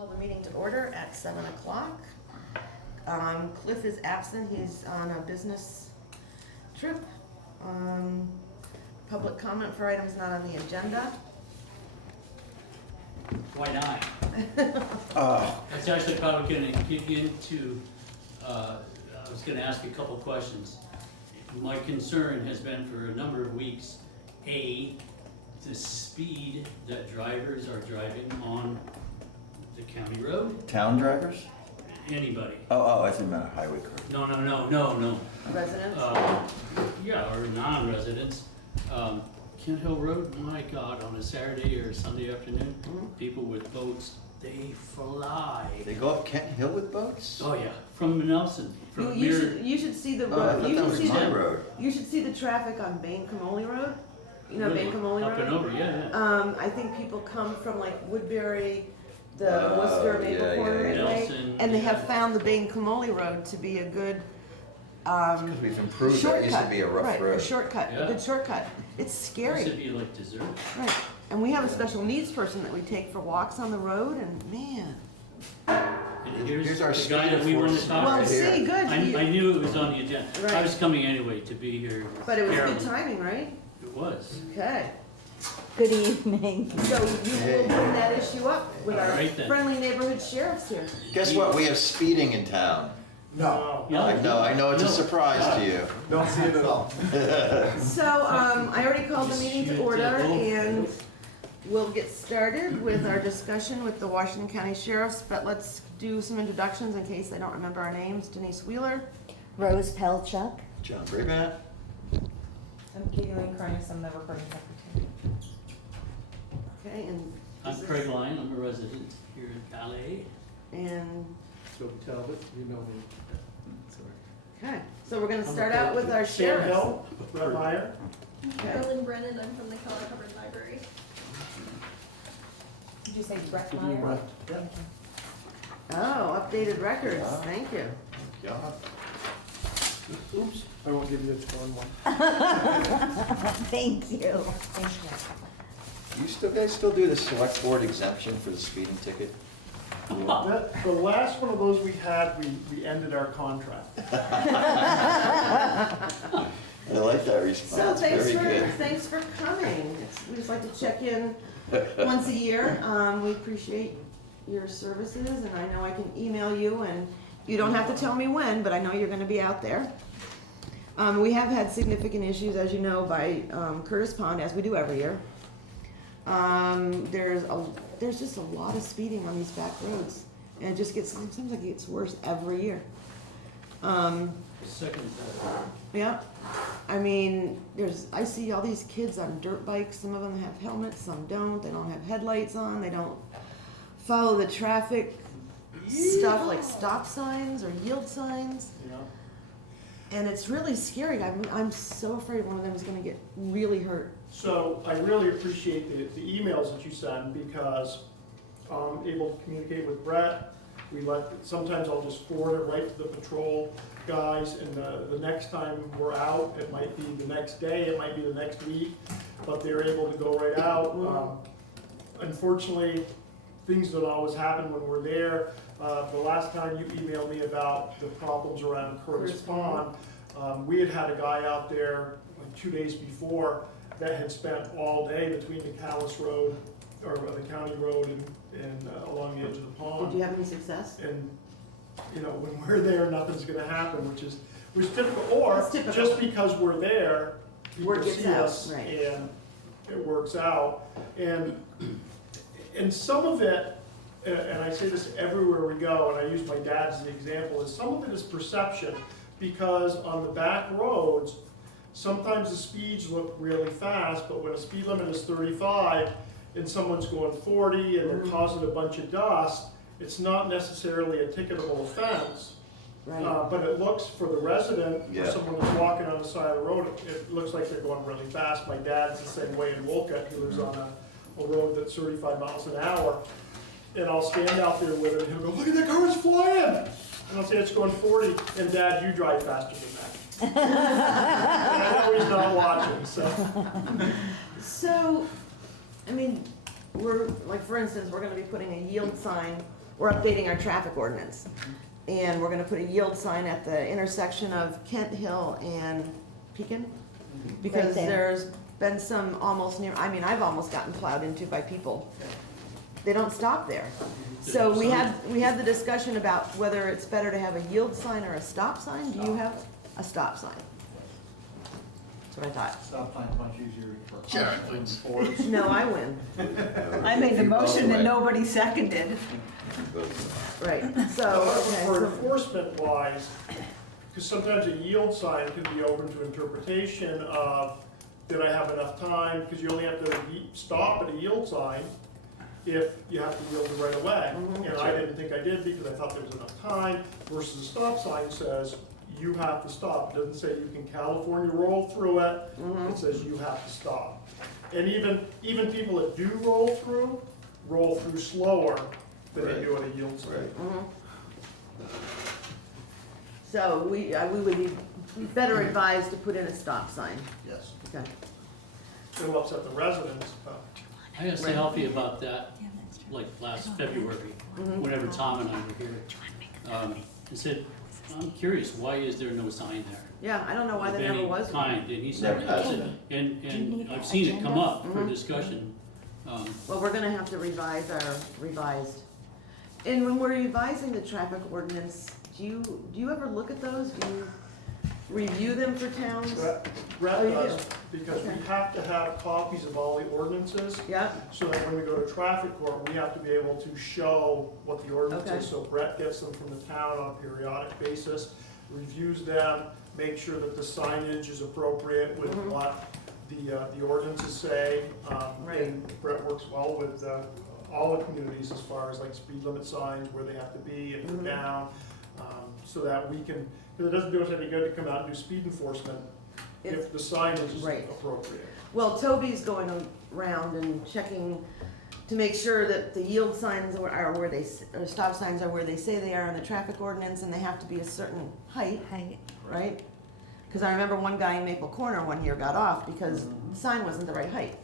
Call the meeting to order at 7 o'clock. Cliff is absent, he's on a business trip. Public comment for items not on the agenda. Why not? It's actually probably going to kick into, I was going to ask a couple questions. My concern has been for a number of weeks, A, the speed that drivers are driving on the county road. Town drivers? Anybody. Oh, I think you meant a highway car. No. Residents? Yeah, or non-residents. Kent Hill Road, my God, on a Saturday or Sunday afternoon, people with boats, they fly. They go up Kent Hill with boats? Oh yeah, from Nelson. From You should see the Oh, I road. thought You that should was see my the- road. You should see the traffic on Bain Camoli Road. You know Bain Camoli Road? Up and over, yeah. I think people come from like Woodbury, the Worcester, Maple yeah, Corner yeah, yeah. way, Nelson, and they have yeah. found the Bain Camoli Road to be a good Because we've improved that. It used to be a rough right, road. a shortcut, Yeah. a good shortcut. It's scary. Used to be like dessert. Right, and we have a special needs person that we take for walks on the road, and man. And Here's our the guy that we speed wanted to force talk Well, right to. here. see, good. I knew it was on the agenda. I Right. was coming anyway to be here. But it was Carolyn. good timing, right? It was. Okay. Good evening. So you will bring that issue up with All our right, then. friendly neighborhood sheriffs here. Guess what? We have speeding in town. No, Yeah. I know it's a No. surprise to you. don't see it at all. So, I already called the meeting to order and we'll get started with our discussion with the Washington County Sheriffs, but let's do some introductions in case they don't remember our names. Denise Wheeler. Rose Pelchuk. John Brabant. I'm Katie Lane Carnes, I'm the recording secretary. Okay, and. I'm Craig Lyon, I'm a resident here in Calais. And, Joe Talbot, you know me. Sorry. okay, so we're gonna start out with our sheriffs. Sam Hill, Brett Meyer. Okay. Berlin Brennan, I'm from the Calais Public Library. Did you say Brett Meyer? Yep. Oh, updated records, thank you. Yeah. Oops, I won't give you a torn one. Thank you. You guys still do the select board exemption for the speeding ticket? The last one of those we had, we ended our contract. I like that So response. Very good. thanks for coming. We just like to check in once a year. We appreciate your services, and I know I can email you, and you don't have to tell me when, but I know you're gonna be out there. We have had significant issues, as you know, by Curtis Pond, as we do every year. There's just a lot of speeding on these back roads, and it seems like it gets worse every year. Second that. Yeah, I mean, I see all these kids on dirt bikes, some of them have helmets, some don't, they don't have headlights on, they don't follow the traffic stuff like stop signs or yield signs, You know? and it's really scary. I'm so afraid one of them is gonna get really hurt. So I really appreciate the emails that you send because I'm able to communicate with Brett. Sometimes I'll just forward it right to the patrol guys, and the next time we're out, it might be the next day, it might be the next week, but they're able to go right out. Unfortunately, things don't always happen when we're there. The last time you emailed me about the problems around Curtis Pond, we had a guy out there like 2 days before that had spent all day between the Calais Road, or the county road and along the edge of the pond. Did you have any success? And, you know, when we're there, nothing's gonna happen, which is typical, or It's typical. just because we're there, people Word gets see out, us right. and it works out. And some of it, and I say this everywhere we go, and I use my dad as the example, is some of it is perception, because on the back roads, sometimes the speeds look really fast, but when a speed limit is 35 and someone's going 40 and they're causing a bunch of dust, it's not necessarily a ticketable offense. Right. But it looks, for the resident, Yeah. for someone that's walking on the side of the road, it looks like they're going really fast. My dad's the same way in Wolcott. He lives on a road that's 35 miles an hour. And I'll stand out there with him and he'll go, "Look at that car, it's flying!" And I'll say, "It's going 40, and Dad, you drive faster than that." And I know he's not watching, so. So, I mean, we're, like, for instance, we're gonna be putting a yield sign we're updating our traffic ordinance. And we're gonna put a yield sign at the intersection of Kent Hill and Pekin. Because Right there. there's been some almost near, I mean, I've almost gotten plowed into by people. They don't stop there. So we had the discussion about whether it's better to have a yield sign or a stop sign. Do you have a stop sign? That's what I thought. Stop sign's much easier for boards. No, I win. I made the You both motion that win. nobody seconded. Right, so, However, okay, for so, enforcement wise, because sometimes a yield sign can be open to interpretation of, did I have enough time? Because you only have to stop at a yield sign if you have to yield the right of way. And I didn't think I did because I thought there was enough time, versus a stop sign says, you have to stop. It doesn't say you can California roll through it, it says you have to stop. And even people that do roll through slower than they do at a yield sign. so we would be better advised to put in a stop sign. Yes. Okay. It'll upset the residents, but. I asked Alfie about that, like last February, whenever Tom and I were here. And said, I'm curious, why is there no sign there? Yeah, I don't know why Of there never any was one. kind, and he said, Never has been. and need I've that seen it come agenda? up for discussion. Well, we're gonna have to revise our revised. And when we're revising the traffic ordinance, do you ever look at those? Do you review them for towns? Brett Oh, you does, do? because we Okay. have to have copies of all the ordinances, Yeah, so that when we go to traffic court, we have to be able to show what the ordinance Okay. is. So Brett gets them from the town on a periodic basis, reviews them, makes sure that the signage is appropriate with what the ordinances say. Right. And Brett works well with all the communities as far as like speed limit signs, where they have to be and go down, so that we can, because it doesn't do us any good to come out and do speed enforcement if the signage is Right. appropriate. well, Toby's going around and checking to make sure that the yield signs are where they, or stop signs are where they say they are in the traffic ordinance, and they have to be a certain height, right? Because I remember one guy in Maple Corner one year got off because the sign wasn't the right height.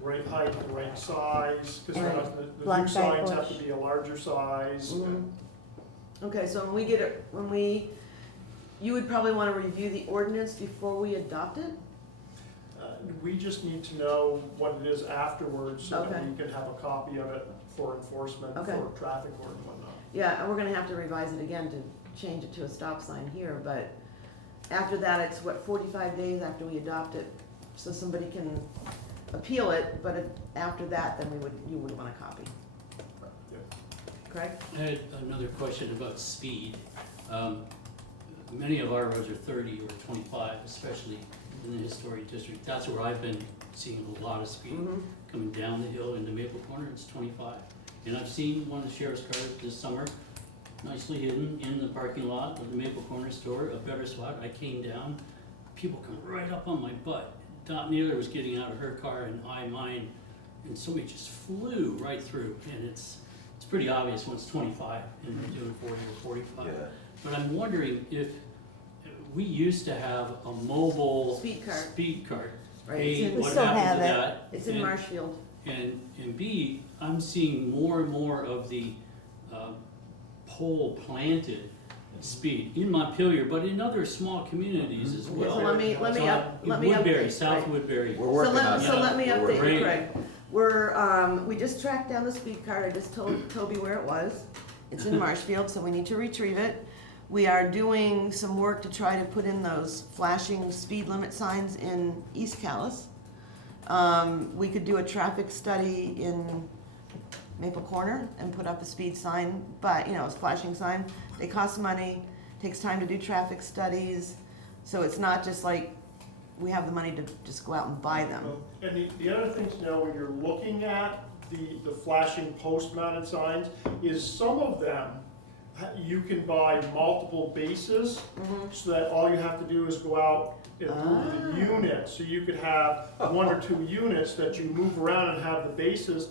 Right height, the right size, because Right. the new Black signs have bush. to be a larger size. Okay, so when we get it, you would probably want to review the ordinance before we adopt it? We just need to know what it is afterwards, so that Okay. we can have a copy of it for enforcement, Okay. for traffic court and whatnot. Yeah, and we're gonna have to revise it again to change it to a stop sign here, but after that, it's what, 45 days after we adopt it, so somebody can appeal it, but if, after that, then you would want a copy, Yeah. correct? I had another question about speed. Many of our roads are 30 or 25, especially in the historic district. That's where I've been seeing a lot of speed. Coming down the hill into Maple Corner, it's 25. And I've seen one of the sheriff's cars this summer, nicely hidden in the parking lot of the Maple Corner store, a better spot. I came down, people come right up on my butt. Dot Naylor was getting out of her car and I mine, and somebody just flew right through. And it's pretty obvious when it's 25 and they're doing 40 or 45. Yeah. But I'm wondering if, we used to have a mobile Speed cart. speed cart. Right, A, it's in- We what still happened have to it. that? It's in And- Marshfield. And B, I'm seeing more and more of the pole planted speed in Montpelier, but in other small communities as Okay, well. so let me Woodbury, update, South right. Woodbury. We're working on that. So let me We're update working. you, Craig. We just tracked down the speed cart, I just told Toby where it was. It's in Marshfield, so we need to retrieve it. We are doing some work to try to put in those flashing speed limit signs in East Calais. We could do a traffic study in Maple Corner and put up a speed sign, but, a flashing sign. They cost money, takes time to do traffic studies, so it's not just like we have the money to just go out and buy them. And the other thing to know when you're looking at the flashing post-mounted signs is some of them, you can buy multiple bases, so that all you have to do is go out and move the units. So you could have 1 or 2 units that you move around and have the bases,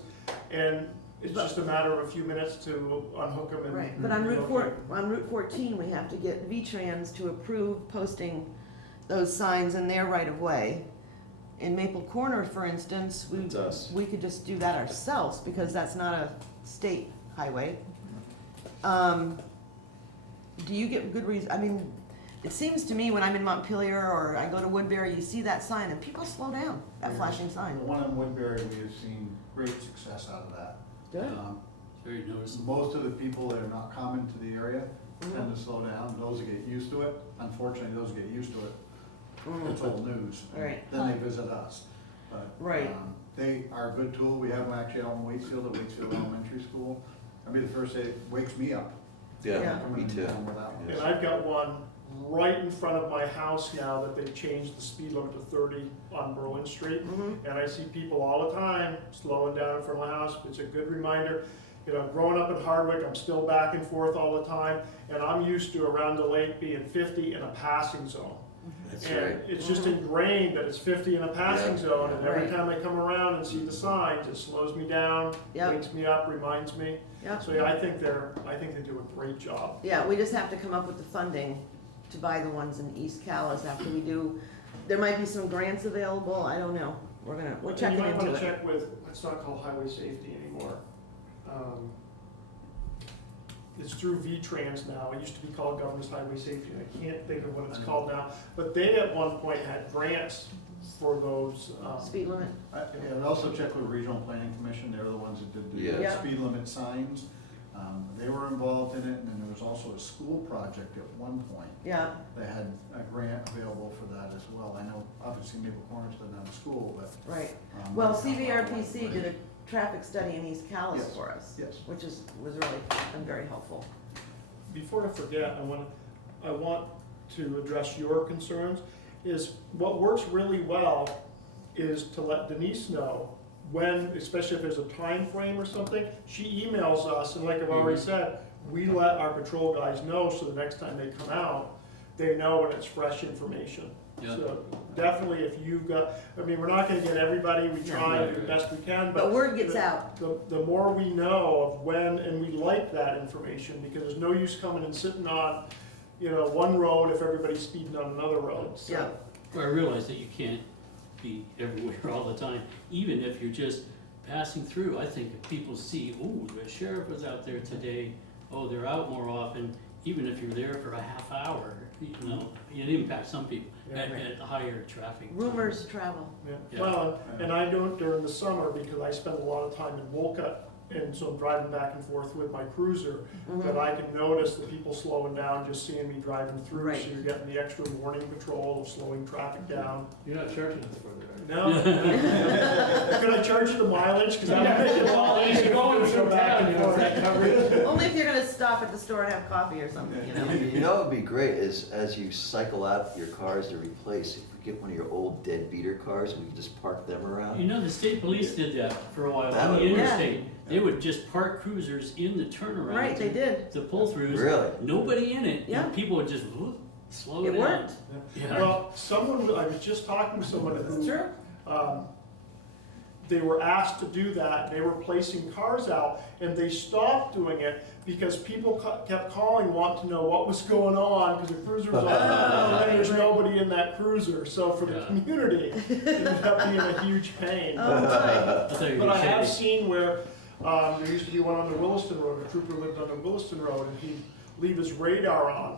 and it's just a matter of a few minutes to unhook them and. Right, but on Route relocate them. on Route 14, we have to get V-Trans to approve posting those signs in their right of way. In Maple Corner, for instance, It's us. we could just do that ourselves, because that's not a state highway. Do you get good reason, I mean, it seems to me when I'm in Montpelier or I go to Woodbury, you see that sign and people slow down, that flashing sign. The one in Woodbury, we have seen great success out of that. Good. Very noticeable. Most of the people that are not common to the area tend to slow down. Those that get used to it, unfortunately, those that get used to it, it's old news. Right. Then they visit us. But, Right. They are a good tool. We have them actually out in Wakefield at Wakefield Elementary School. I mean, the first day, it wakes me up. Yeah. Yeah, coming me in too. town with that one. And I've got one right in front of my house now that they've changed the speed limit to 30 on Berlin Street. And I see people all the time slowing down in front of my house. It's a good reminder. You know, growing up in Hardwick, I'm still back and forth all the time, and I'm used to around the lake being 50 in a passing zone. That's And right. it's just ingrained that it's 50 in a passing Yeah. zone, and every Right. time I come around and see the signs, it slows me down, Yep. wakes me up, reminds me. Yep. So yeah, I think they do a great job. Yeah, we just have to come up with the funding to buy the ones in East Calais after we do. There might be some grants available, I don't know. We're And checking you might into wanna it. check with, it's not called highway safety anymore. It's through V-Trans now, it used to be called Governor's Highway Safety, and I can't think of what it's called now. But they at one point had grants for those, Speed limit? Yeah, and also check with Regional Planning Commission. They're the ones that did Yeah. the Yeah. speed limit signs. They were involved in it, and then there was also a school project at one point. Yeah, They had a grant available for that as well. I know, obviously, Maple Corners doesn't have a school, but. right. um, Well, that's how CVRPC that did a went. traffic study in East Calais Yes. for us. Yes. Which was really, been very helpful. before I forget, I want to address your concerns, is what works really well is to let Denise know when, especially if there's a time frame or something, she emails us, and like I've already said, we let our patrol guys know, so the next time they come out, they know when it's fresh information. Yeah. So definitely if you've got, I mean, we're not gonna get everybody, we try and do the best we can, But word gets out. the more we know of when, and we like that information, because there's no use coming and sitting on, one road if everybody's speeding on another road, so. Yeah. Well, I realize that you can't be everywhere all the time, even if you're just passing through. I think if people see, oh, the sheriff was out there today, oh, they're out more often, even if you're there for a half hour, it impacts some people at the higher traffic. Rumors travel. Yeah. Yeah. Well, and I do it during the summer because I spend a lot of time in Wolcott, and so I'm driving back and forth with my cruiser, but I can notice the people slowing down, just seeing me driving through, Right. so you're getting the extra warning patrol of slowing traffic down. You're not charging us for that. No. Can I charge you the mileage? Because I'm making a lot of going through back and forth. Only if you're gonna stop at the store and have coffee or something, you know? You know what would be great is as you cycle out your cars to replace, if you get one of your old dead beater cars, we can just park them around. The state police did that for a while That on the would work. interstate. They would just park cruisers in the turnaround. Right, they did. The pull-throughs. Really? Nobody in it. Yeah. And people would just whoop, slow It down. worked. Yeah. Well, I was just talking to someone It's who, true. they were asked to do that, they were placing cars out, and they stopped doing it because people kept calling, wanting to know what was going on, because the cruiser was on, and there's nobody in that cruiser, so for the Yeah. community, it ended up being a huge pain. Oh, my. I thought you were But I gonna have say, seen where, there used to be one on the Williston Road, a trooper lived on the Williston Road, and he'd leave his radar on,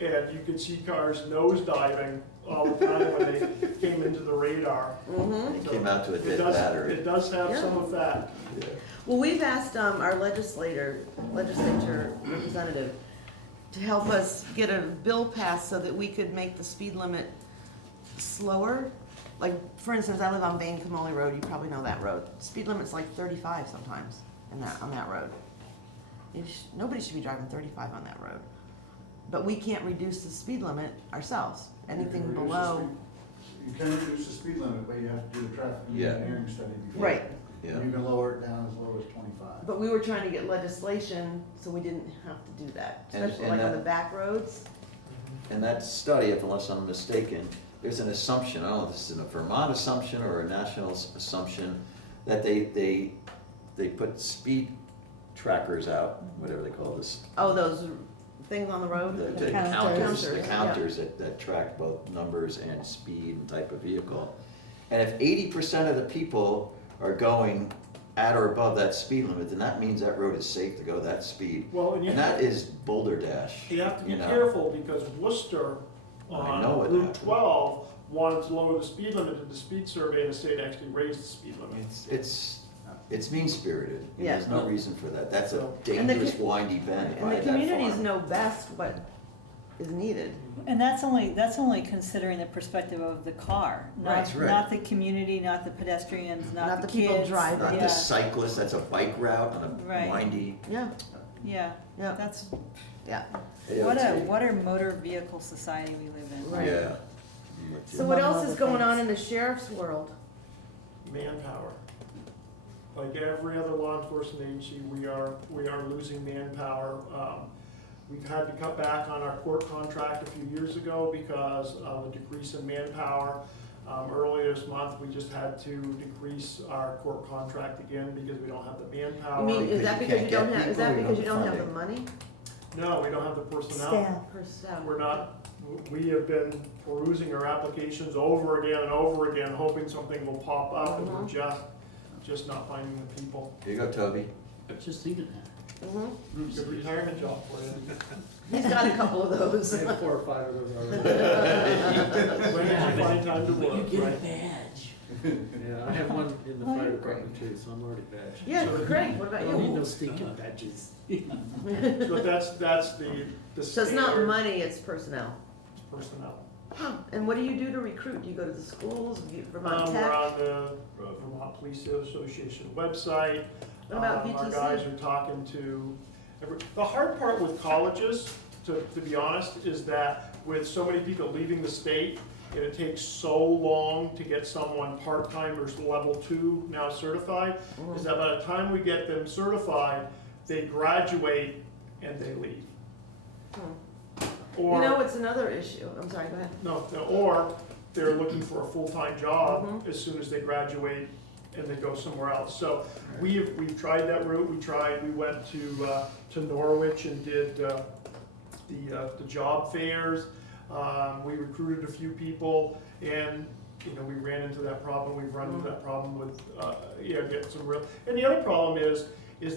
and you could see cars nosediving all the time when they came into the radar. It came out to a It dead does, battery. it does have some effect. Yeah. Well, we've asked our legislature representative to help us get a bill passed so that we could make the speed limit slower. Like, for instance, I live on Bain Camoli Road, you probably know that road. Speed limit's like 35 sometimes on that road. Nobody should be driving 35 on that road. But we can't reduce the speed limit ourselves. Anything You can reduce the below, speed- You can reduce the speed limit, but you have to do a traffic Yeah. engineering study before. right. Yeah. You can lower it down as low as 25. But we were trying to get legislation so we didn't have to do that, And- especially and like on that- the back rods. And that study, if unless I'm mistaken, there's an assumption, I don't know if this is a Vermont assumption or a national assumption, that they put speed trackers out, whatever they call this. Oh, those things on the road? The counters. the Yeah. counters that track both numbers and speed and type of vehicle. And if 80% of the people are going at or above that speed limit, then that means that road is safe to go that speed. Well, and And that is Boulder Dash. you have to be you know. careful because Worcester I know on what Route happened. 12 wanted to lower the speed limit to the speed survey, and the state actually raised the speed limit. It's mean-spirited. Yeah. There's no reason for that. That's a And the dangerous co- windy bend And by the that communities farm. know best what is needed. And that's only considering the perspective of the car, That's right. not the community, not the pedestrians, Not not the the people kids. driving. Not Yeah, the cyclist, that's a bike route on a Right. windy. Yeah, yeah, yeah, that's, yeah. what AOT. a motor vehicle society we live in. Right. Yeah. So what Among else is other going on things. in the sheriff's world? Manpower. Like every other law enforcement agency, we are losing manpower. We've had to cut back on our court contract a few years ago because of a decrease in manpower. Earlier this month, we just had to decrease our court contract again because we don't have the manpower. You mean, is Because that you because you can't don't get have, is that people, because you you don't don't have have the money? No, we don't have the personnel. Staff. Per staff. We're not, we have been perusing our applications over again and over again, hoping something will pop up, and we're just not finding the people. Here you go, Toby. I was just thinking that. Mhm. Good retirement job for you. He's got a couple of those. I have 4 or 5 of those already. When did you find time to But you work, get a right? badge. Yeah, I have one in the fire department too, so I'm already badged. Yeah, Craig, what about I don't need you? no stinking badges. But that's the So it's not standard money, it's personnel. personnel. And what do you do to recruit? Do you go to the schools, Vermont We're Tech? on the Vermont Police Association website. What about Our VTC? guys are talking to, the hard part with colleges, to be honest, is that with so many people leaving the state, and it takes so long to get someone part-time or level 2 now certified, is that by the time we get them certified, they graduate and they leave. You Or, know, it's another issue. I'm sorry, go ahead. no, or they're looking for a full-time job as soon as they graduate and they go somewhere else. So we've tried that route. We went to Norwich and did the job fairs. We recruited a few people, and we ran into that problem. We've run into that problem with getting some real. And the other problem is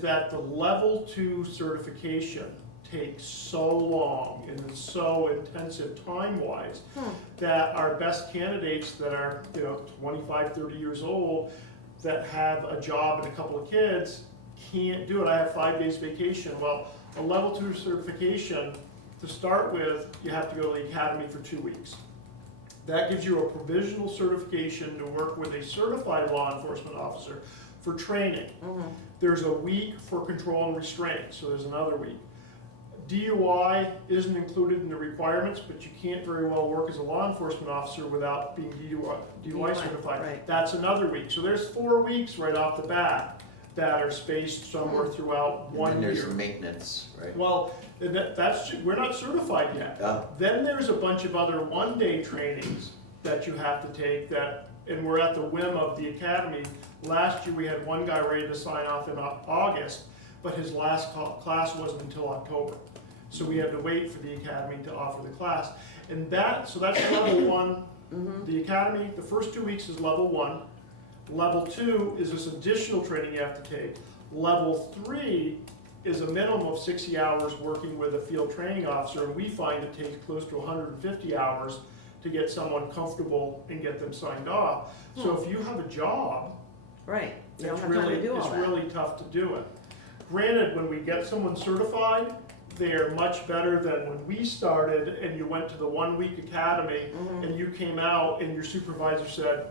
that the level 2 certification takes so long and is so intensive time-wise that our best candidates that are 25, 30 years old that have a job and a couple of kids can't do it. I have 5 days vacation. Well, a level 2 certification, to start with, you have to go to the academy for 2 weeks. That gives you a provisional certification to work with a certified law enforcement officer for training. There's a week for control and restraint, so there's another week. DUI isn't included in the requirements, but you can't very well work as a law enforcement officer without being DUI certified. right. That's another week. So there's 4 weeks right off the bat that are spaced somewhere throughout And one then there's year. maintenance, right? Well, and we're not certified yet. Then there's a bunch of other one-day trainings that you have to take and we're at the whim of the academy. Last year, we had one guy ready to sign off in August, but his last class wasn't until October. So we had to wait for the academy to offer the class. And so that's level 1. The academy, the first 2 weeks is level 1. Level 2 is this additional training you have to take. Level 3 is a minimum of 60 hours working with a field training officer, and we find it takes close to 150 hours to get someone comfortable and get them signed off. So if you have a job, Right. You don't it's have time to do all that. really tough to do it. Granted, when we get someone certified, they are much better than when we started and you went to the 1-week academy and you came out and your supervisor said,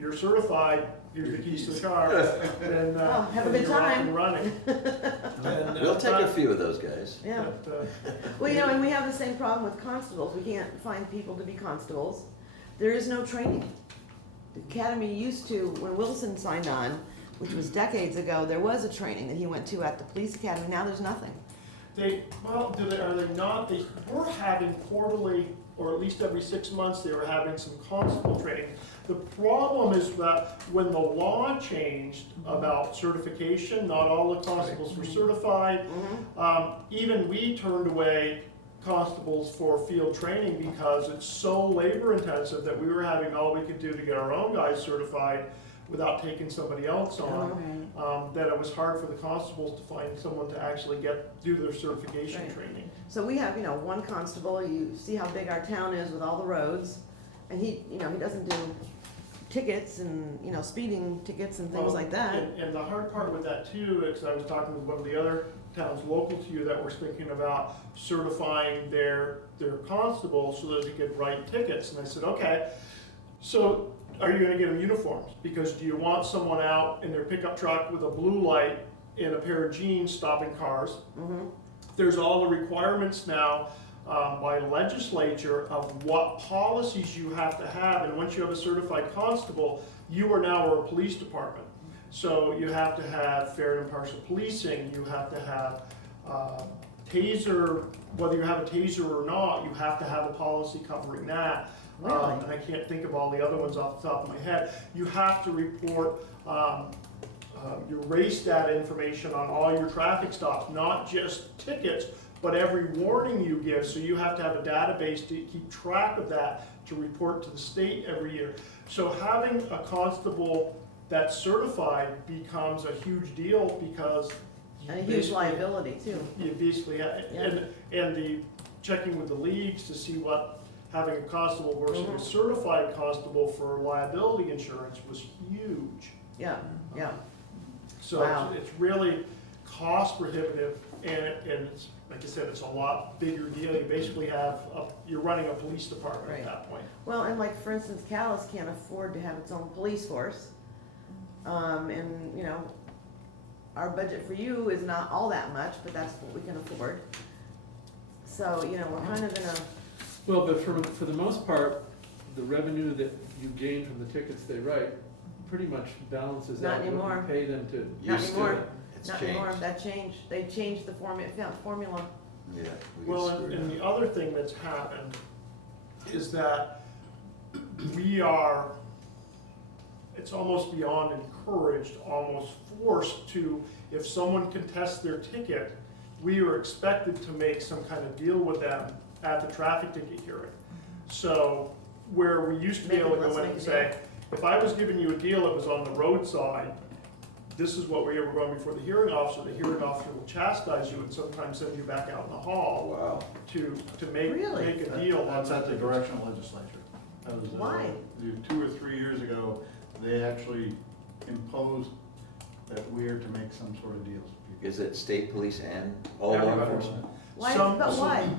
"You're certified, here's the keys to the car." And have a good you're off time. and running. We'll take a few of those guys. Yeah. But, Well, and we have the same problem with constables. We can't find people to be constables. There is no training. The academy used to, when Wilson signed on, which was decades ago, there was a training that he went to at the police academy. Now there's nothing. are they not? They were having quarterly, or at least every 6 months, they were having some constable training. The problem is that when the law changed about certification, not all the constables were certified. Even we turned away constables for field training because it's so labor intensive that we were having all we could do to get our own guys certified without taking somebody else on. that it was hard for the constables to find someone to actually do their certification Right. training. So we have, one constable, you see how big our town is with all the roads, and he doesn't do tickets and, speeding tickets and things Well, like that. And the hard part with that too, because I was talking with one of the other towns local to you that was thinking about certifying their constables so that they could write tickets. And I said, okay, so are you gonna get them uniforms? Because do you want someone out in their pickup truck with a blue light and a pair of jeans stopping cars? Mm-hmm. There's all the requirements now by legislature of what policies you have to have, and once you have a certified constable, you are now a police department. So you have to have fair and impartial policing, you have to have taser, whether you have a taser or not, you have to have a policy covering that. Really? And I can't think of all the other ones off the top of my head. You have to report your race data information on all your traffic stops, not just tickets, but every warning you give. So you have to have a database to keep track of that, to report to the state every year. So having a constable that's certified becomes a huge deal, because And a huge liability too. you basically have, and the checking with the leagues to see what having a constable versus a certified constable for liability insurance was huge. Yeah, yeah. So Wow. it's really cost prohibitive, and it's, like I said, it's a lot bigger deal. You basically you're running a police department Right. at that point. Well, and like, for instance, Calais can't afford to have its own police force. And, our budget for you is not all that much, but that's what we can afford. So, we're kind of in a, Well, but for the most part, the revenue that you gain from the tickets they write pretty much balances Not out what anymore. you pay them to. Not Used anymore. to, it's not changed. anymore, that changed. They changed the formula. Yeah. we get Well, screwed and up. the other thing that's happened is that it's almost beyond encouraged, almost forced to, if someone contests their ticket, we are expected to make some kind of deal with them at the traffic ticket hearing. So where we used to be able to go in and say, if I was giving you a deal that was on the roadside, this is what we were going before the hearing officer will chastise you and sometimes send you back out in the hall Wow. to make Really? make a deal. That's at the directional legislature. That was, Why? 2 or 3 years ago, they actually imposed that we are to make some sort of deals. Is it state police and all law Everybody. enforcement? Why, Some- but why? 'Cause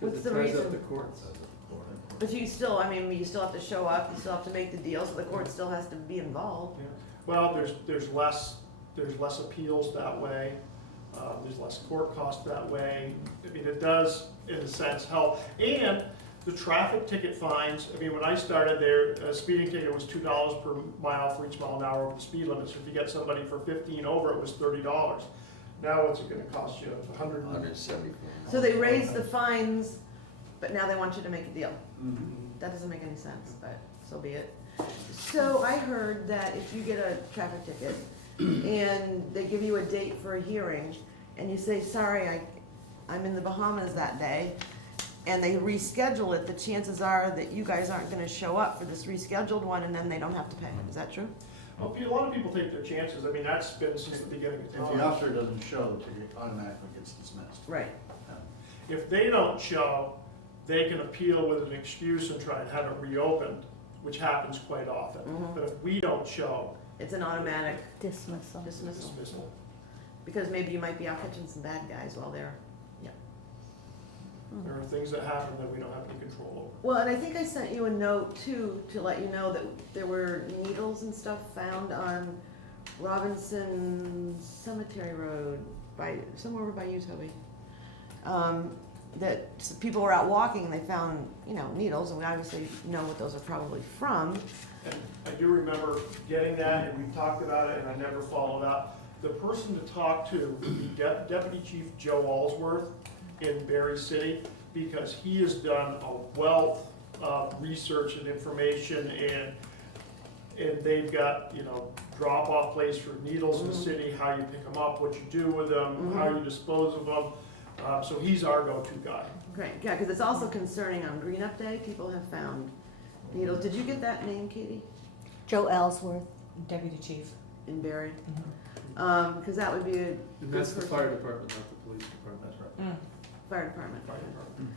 What's it the ties up reason? the courts. But you still have to show up, you still have to make the deal, so the court still has to be involved. Yeah. Well, there's less appeals that way, there's less court cost that way. I mean, it does, in a sense, help. And the traffic ticket fines, I mean, when I started there, a speeding ticket was $2 per mile for each mile an hour over the speed limit. So if you get somebody for 15 over, it was $30. Now what's it gonna cost you, 100? 174. So they raised the fines, but now they want you to make a deal. Mm-hmm. That doesn't make any sense, but so be it. So I heard that if you get a traffic ticket and they give you a date for a hearing and you say, sorry, I'm in the Bahamas that day, and they reschedule it, the chances are that you guys aren't gonna show up for this rescheduled one, and then they don't have to pay. Is that true? Well, a lot of people take their chances. I mean, that's been since the beginning of If time. the officer doesn't show, the ticket automatically gets dismissed. Right. If they don't show, they can appeal with an excuse and try and have it reopened, which happens quite often. Mhm. But if we don't show, It's an automatic Dismissal. dismissal, dismissal. because maybe you might be out catching some bad guys while they're, There are things that happen that we don't have any control over. well, and I think I sent you a note too, to let you know that there were needles and stuff found on Robinson Cemetery Road somewhere over by you, Toby. That people were out walking and they found, needles, and we obviously know what those are probably from. And I do remember getting that, and we've talked about it, and I never followed up. The person to talk to would be Deputy Chief Joe Allsworth in Berry City, because he has done a wealth of research and information, and they've got, drop-off place for needles in the city, how you pick them up, what you do with them, how you dispose of them. So he's our go-to guy. Great, yeah, because it's also concerning on Green Up Day, people have found needles. Did you get that name, Katie? Joe Ellsworth. Deputy Chief. in Barry. Because that would be a And good that's the person. fire department, not the police department. That's right. Fire department. Fire department.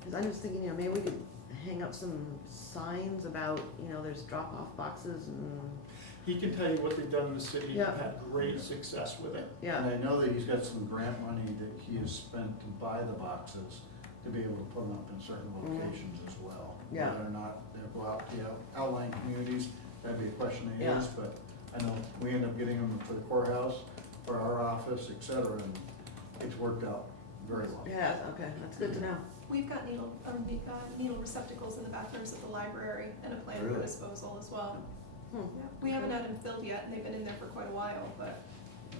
Because I'm just thinking, maybe we could hang up some signs about, there's drop-off boxes and, He can tell you what they've done in the city, Yeah. and had great success with it. yeah, And I know that he's got some grant money that he has spent to buy the boxes to be able to put them up in certain locations as well. Yeah. Whether or not they'll go out to outlying communities, that'd be a question of Yeah. his, but I know we end up getting them for the courthouse, for our office, et cetera, and it's worked out very well. yeah, okay, that's good to know. We've got needle receptacles in the bathrooms at the library and a plan for Really? disposal as well. Hmm. Yeah, we haven't had them filled yet, and they've been in there for quite a while, but.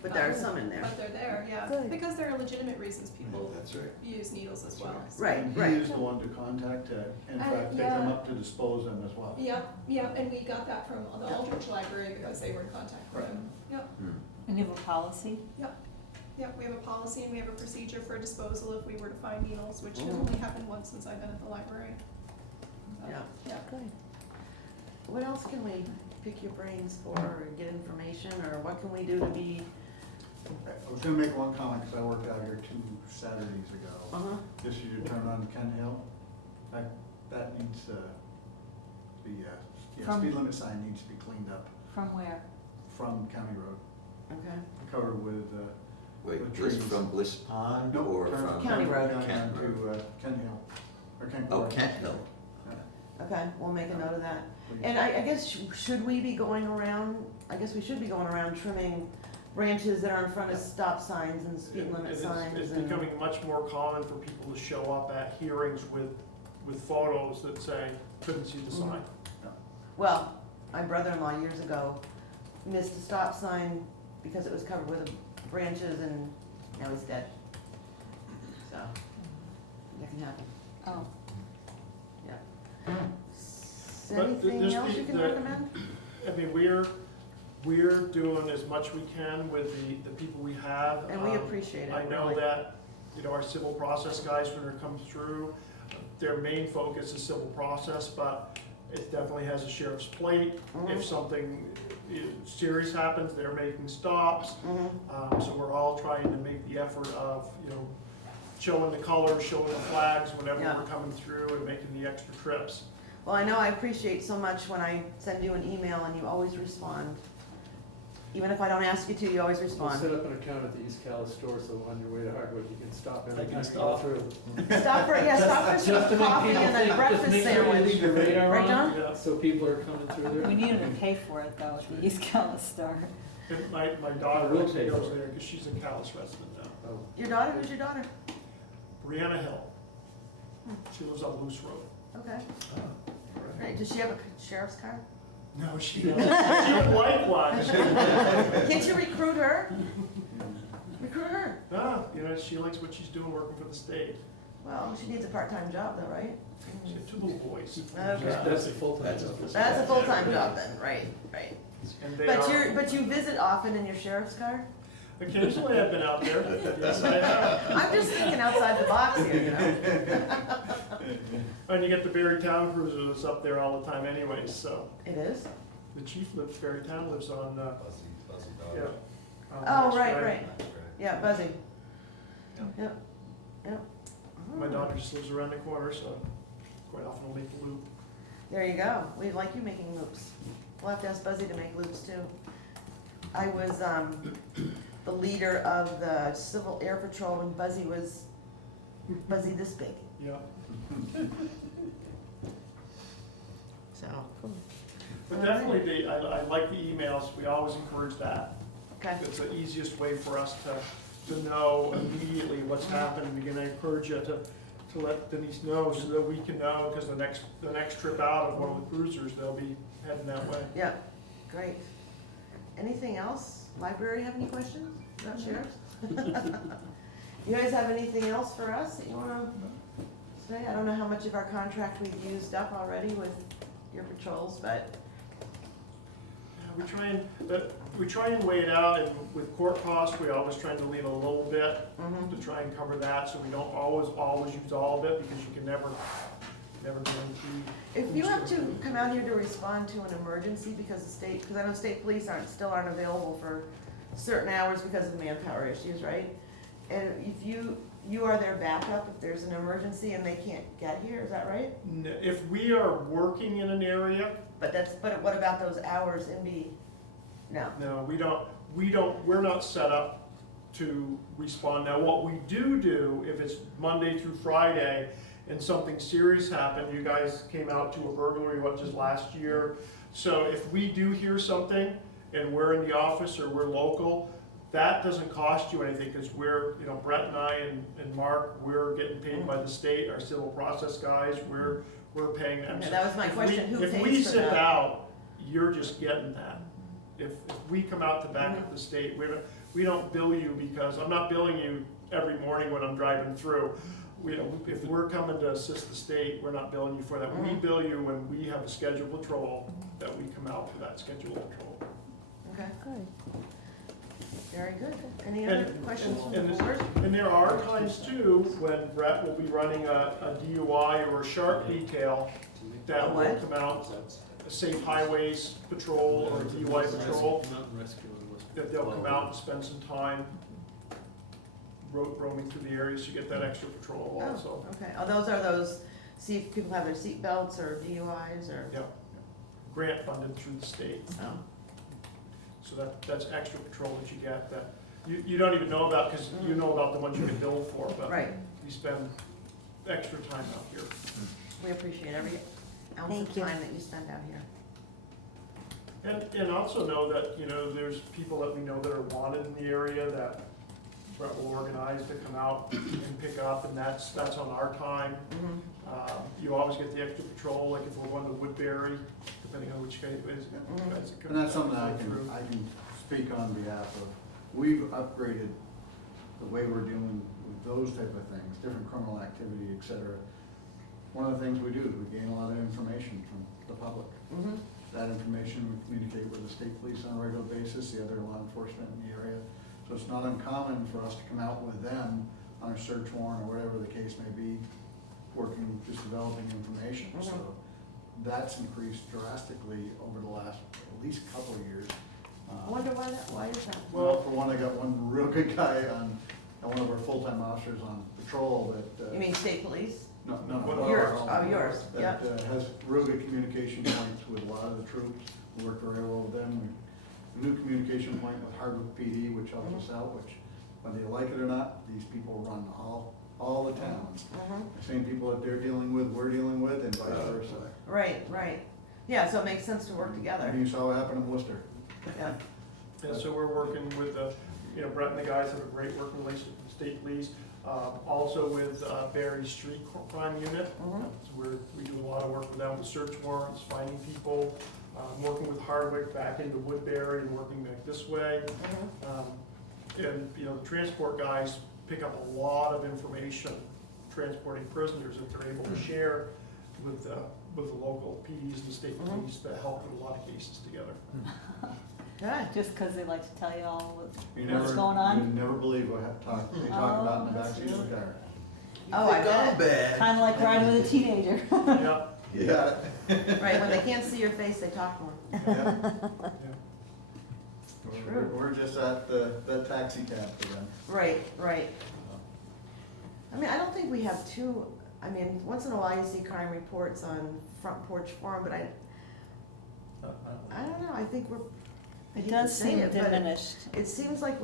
But there are some in there. But they're there, yeah, Good. because there are legitimate reasons people That's right. use needles as well. so- Right, And right. he is the one to contact, in fact, they yeah. come up to dispose them as well. Yep, yep, and we got that from the Aldrich Library because they were in contact with them. Yep, And you have a policy? yep, we have a policy and we have a procedure for disposal if we were to find needles, which has Mhm. only happened once since I've been at the library. So, Yeah. Yeah. Good. What else can we pick your brains for, or get information, or what can we do to be, I was gonna make one comment, because I worked out here 2 Saturdays ago. uh-huh, Just as you turn on Kent Hill, that needs From- speed limit sign needs to be cleaned up From where? from County Road, okay, covered with, Wait, With Bliss trees. from Bliss Pond no, or turn from? County Road. Kent to, Kent Hill, or Kent Oh, Court. Kent Hill. okay, we'll make a note of that. Please. And I guess, should we be going around, I guess we should be going around trimming branches that are in front of stop signs and speed limit It's signs and. becoming much more common for people to show up at hearings with photos that say, couldn't see the sign. Well, my brother-in-law years ago missed a stop sign because it was covered with branches and now he's dead. So, that can happen, Oh, yeah. But Anything this else be- you can the- recommend? I mean, we're doing as much we can with the people we have. And we appreciate it, I know really. that, our civil process guys, when they come through, their main focus is civil process, but it definitely has a sheriff's plate. Mhm. If something serious happens, they're making stops. Mhm. So we're all trying to make the effort of, showing the colors, showing the flags whenever Yeah. we're coming through and making the extra trips. Well, I know I appreciate so much when I send you an email and you always respond. Even if I don't ask you to, you always We'll respond. set up an account at the East Calais store, so on your way to Hardwood, you can stop in I and can go stop. through. Stop for, yeah, stop for Just some to make coffee people and think- a breakfast just make sure you sandwich. leave your radar Right, on, John? Yeah. so people are coming through we there. need them to pay for it though, at the East Calais store. And my daughter We'll actually pay for goes it. there because she's a Calais resident now. Oh, Your daughter, who's your daughter? Brianna Hill. She lives on Loose Road. Okay. Great, does she have a sheriff's card? No, she doesn't. She would like one. Can't you recruit her? Recruit her. No, she likes what she's doing working for the state. Well, she needs a part-time job though, right? She has 2 little boys. Okay. That's a full-time That's a job. full- That's a full-time job then, right, right. And they But are, but you visit often in your sheriff's car? occasionally I've been out there. Yes, I have. I'm just thinking outside the box here, And you get the Barry Town Cruiser that's up there all the time anyways, so. It is? The chief lives, Barry Town lives on, yeah. on Oh, Next right, Drive. right. Yeah, Buzzy. Yep, yep. My Oh. daughter just lives around the corner, so quite often we'll make the loop. There you go. We like you making loops. We'll have to ask Buzzy to make loops too. I was the leader of the Civil Air Patrol when Buzzy was this big. Yeah. So, But definitely, I like the emails, we always encourage that. okay. It's the easiest way for us to know immediately what's happening. We're gonna encourage you to let Denise know so that we can know, because the next trip out of one of the cruisers, they'll be heading that way. Yeah, great. Anything else? Library have any questions about sheriffs? You guys have anything else for us that you wanna say? I don't know how much of our contract we've used up already with your patrols, but, Yeah, we try and weigh it out, and with court costs, we always try to leave a little bit mhm. to try and cover that, so we don't always use all of it, because you can never never guaranteed. If you have to come out here to respond to an emergency because the state, because I know state police still aren't available for certain hours because of manpower issues, right? And if you are their backup if there's an emergency and they can't get here, is that right? If we are working in an area, But what about those hours no. no, we're not set up to respond. Now, what we do, if it's Monday through Friday and something serious happened, you guys came out to a burglary, just last year. So if we do hear something and we're in the office or we're local, that doesn't cost you anything, because we're, Brett and I and Mark, we're getting paid by the state, our civil process guys, we're paying them. Okay, that was my question, who pays for that? If we sit out, you're just getting that. If we come out to back up the state, we don't bill you, because I'm not billing you every morning when I'm driving through. If we're coming to assist the state, we're not billing you for that. We bill you when we have a scheduled patrol, that we come out for that scheduled patrol. Okay, Good. very good. Any other questions from the And board? And there are times too, when Brett will be running a DUI or a sharp detail, that will what? come out, a safe highways patrol or a DUI patrol, Mountain rescue was. that they'll come out and spend some time roaming through the area, so you get that extra patrol also. Oh, okay. Oh, those, see if people have their seat belts or DUIs or, Yeah, grant funded through the state. oh, So that's extra patrol that you get, that you don't even know about, because you know about the ones you get billed for, but right. we spend extra time out here. We appreciate every ounce Thank of you. time that you spend out here. And also know that, there's people that we know that are wanted in the area that Brett will organize to come out and pick up, and that's on our time. You always get the extra patrol, like if we're going to Woodbury, depending on which guy it is. And that's something I can speak on behalf of. We've upgraded the way we're dealing with those type of things, different criminal activity, et cetera. One of the things we do is we gain a lot of information from the public. That information we communicate with the state police on a regular basis, the other law enforcement in the area. So it's not uncommon for us to come out with them on a search warrant or whatever the case may be, working, just developing information. So that's increased drastically over the last at least couple of years. I wonder why is that? Well, for one, I got one real good guy on, and one of our full-time officers on patrol that. You mean state police? No, Yours, yours, that has real good communication points with a lot of the troops. We work very well with them. A new communication point with Hardwick PD, which helps us out, which, whether you like it or not, these people run all the towns. The same people that they're dealing with, we're dealing with, and vice versa. Right. Yeah, so it makes sense to work together. And you saw what happened in Worcester. Yeah. And so we're working with, Brett and the guys have a great working relationship with the state police. Also with Barry Street Crime Unit. So we do a lot of work with them with search warrants, finding people, working with Hardwick back into Woodbury and working back this way. And, the transport guys pick up a lot of information transporting prisoners that they're able to share with the local PDs and the state police that help put a lot of cases together. Good. Just because they like to tell you all You what's going on? You never believe what they talk about in the backseat of the car. Oh, I bet. Kind of like riding with a teenager. Yeah, Yeah. Right, when they can't see your face, they talk more. Yeah. True. We're just at the taxi cab for them. Right. I mean, I don't think we have once in a while you see crime reports on Front Porch Forum, but I don't know, I think we're, I It hate does to say seem it, but diminished. it seems like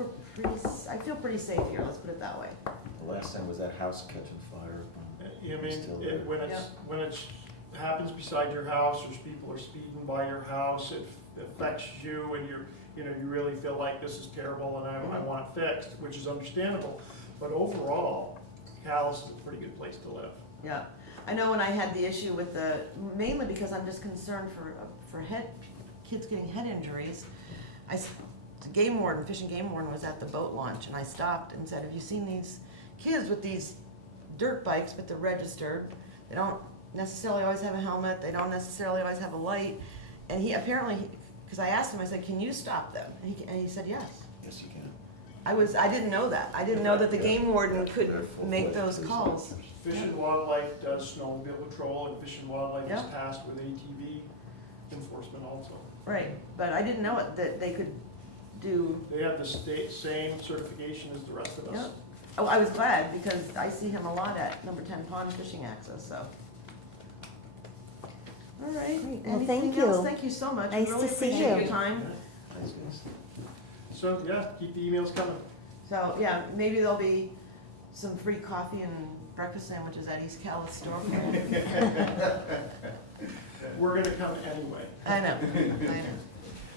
I feel pretty safe here, let's put it that way. The last time was that house catching fire. Still there. when it happens beside your house, or people are speeding by your house, it affects you, and you really feel like this is terrible and I want it fixed, which is understandable. But overall, Calais is a pretty good place to live. Yeah, I know when I had the issue with mainly because I'm just concerned for kids getting head injuries. The game warden, fishing game warden was at the boat launch, and I stopped and said, have you seen these kids with these dirt bikes, but they're registered? They don't necessarily always have a helmet, they don't necessarily always have a light. And he apparently, because I asked him, I said, can you stop them? And he said, yes. Yes, you can. I didn't know that. I didn't know that the game warden could They're make full-fledged those police calls. officers. Fish and Wildlife does snowmobile patrol, and Fish and Wildlife is Yeah. tasked with ATV enforcement also. Right, but I didn't know it, that they could do, They have the same certification as the rest of us. Yep. oh, I was glad, because I see him a lot at number 10 Pond Fishing Access, so. All right, Great. Well, anything thank else? you. Thank you so much. Nice We really to see appreciate you. your time. Thanks, guys. So, yeah, keep the emails coming. So, yeah, maybe there'll be some free coffee and breakfast sandwiches at East Calais store. We're gonna come anyway. I know, I know.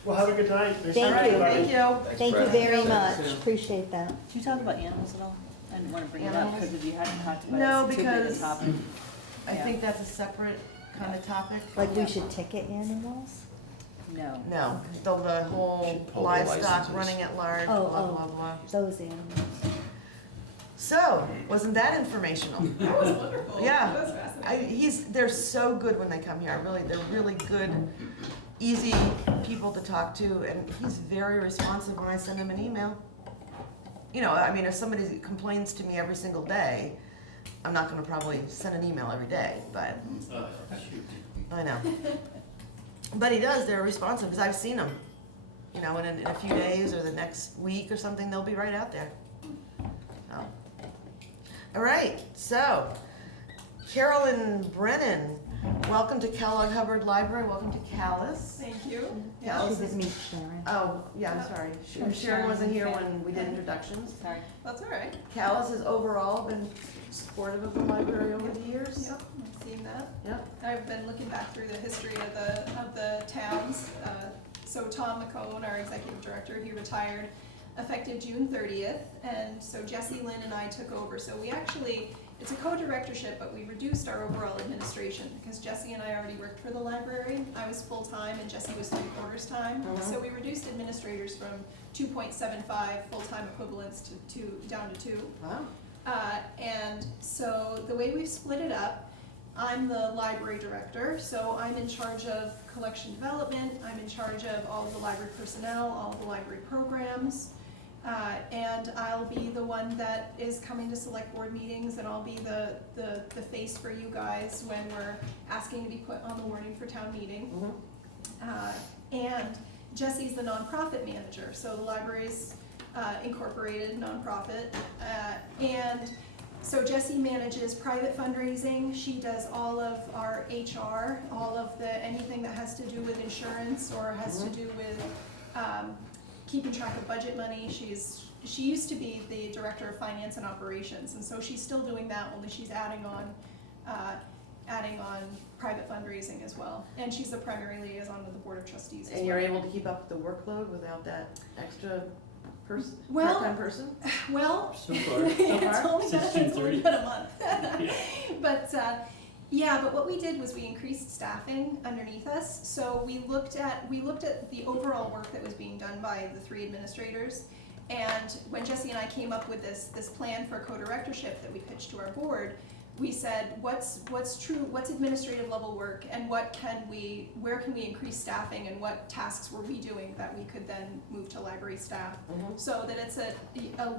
Well, have a good night. Thanks Thank for you. everybody. Thank you. Thanks, Thank you Brad. very Thanks, much, Sam. appreciate that. Did you talk about animals at all? I didn't wanna bring it up, Animals? because if you hadn't talked about No, it, it's too big a because topic. I Yeah. think that's a separate kind of topic. Like we should ticket animals? No. No, the whole Should pull the livestock licenses. running at large, Oh, blah, oh. blah, blah. Those animals. So, wasn't that informational? That was wonderful. Yeah. That was fascinating. They're so good when they come here, really, they're really good, easy people to talk to, and he's very responsive when I send him an email. You know, I mean, if somebody complains to me every single day, I'm not gonna probably send an email every day, but, Shoot. I know. But he does, they're responsive, because I've seen them, you know, in a few days or the next week or something, they'll be right out there. So. All right, so, Carolyn Brennan, welcome to Kellogg Hubbard Library, welcome to Calais. Thank you. Yeah. She Alice did is- meet Sharon. Oh, yeah, I'm sorry, Sharon wasn't here when we did introductions. Sorry. That's all right. Calais has overall been supportive of the library over the years. Yep, I've seen that. Yep. I've been looking back through the history of the towns. So Tom McCone, our executive director, he retired effective June 30th, and so Jesse Lynn and I took over. So we actually, it's a co-directorship, but we reduced our overall administration because Jesse and I already worked for the library. I was full-time and Jesse was 3/4 time. So we reduced administrators from 2.75 full-time equivalents to down to 2. Wow. And so the way we've split it up, I'm the library director, so I'm in charge of collection development, I'm in charge of all of the library personnel, all of the library programs, and I'll be the one that is coming to select board meetings, and I'll be the face for you guys when we're asking to be put on the warning for town meeting. And Jesse's the nonprofit manager, so the library's incorporated nonprofit, and so Jessie manages private fundraising. She does all of our HR, all of anything that has to do with insurance or has to do with keeping track of budget money. She used to be the director of finance and operations, and so she's still doing that, only she's adding on private fundraising as well. And she's the primary liaison with the board of trustees as well. And you're able to keep up with the workload without that extra Well- part-time person? Well, So far. it's only Since been, June 30th. a month. Yeah. But, but what we did was we increased staffing underneath us. So we looked at the overall work that was being done by the 3 administrators. And when Jesse and I came up with this plan for co-directorship that we pitched to our board, we said, what's administrative level work, and where can we increase staffing, and what tasks were we doing that we could then move to library staff, so that it's a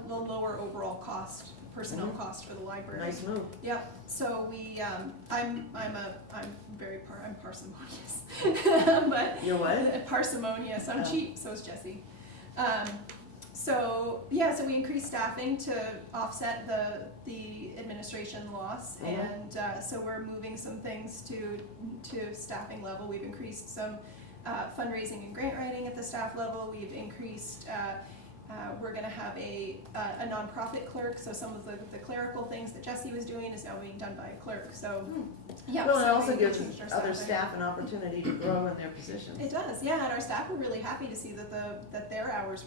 lower overall cost, personnel cost for the library. Nice move. Yep. So we, I'm parsimonious, but You're what? parsimonious. I'm Oh. cheap. So is Jesse. So we increased staffing to offset the administration loss, and so we're moving some things to staffing level. We've increased some fundraising and grant writing at the staff level. We've increased. We're going to have a nonprofit clerk, so some of the clerical things that Jesse was doing is now being done by a clerk. So yeah. Well, it so also we gives changed our other staffing. staff an opportunity to grow in their positions. It does, yeah, and our staff were really happy to see that their hours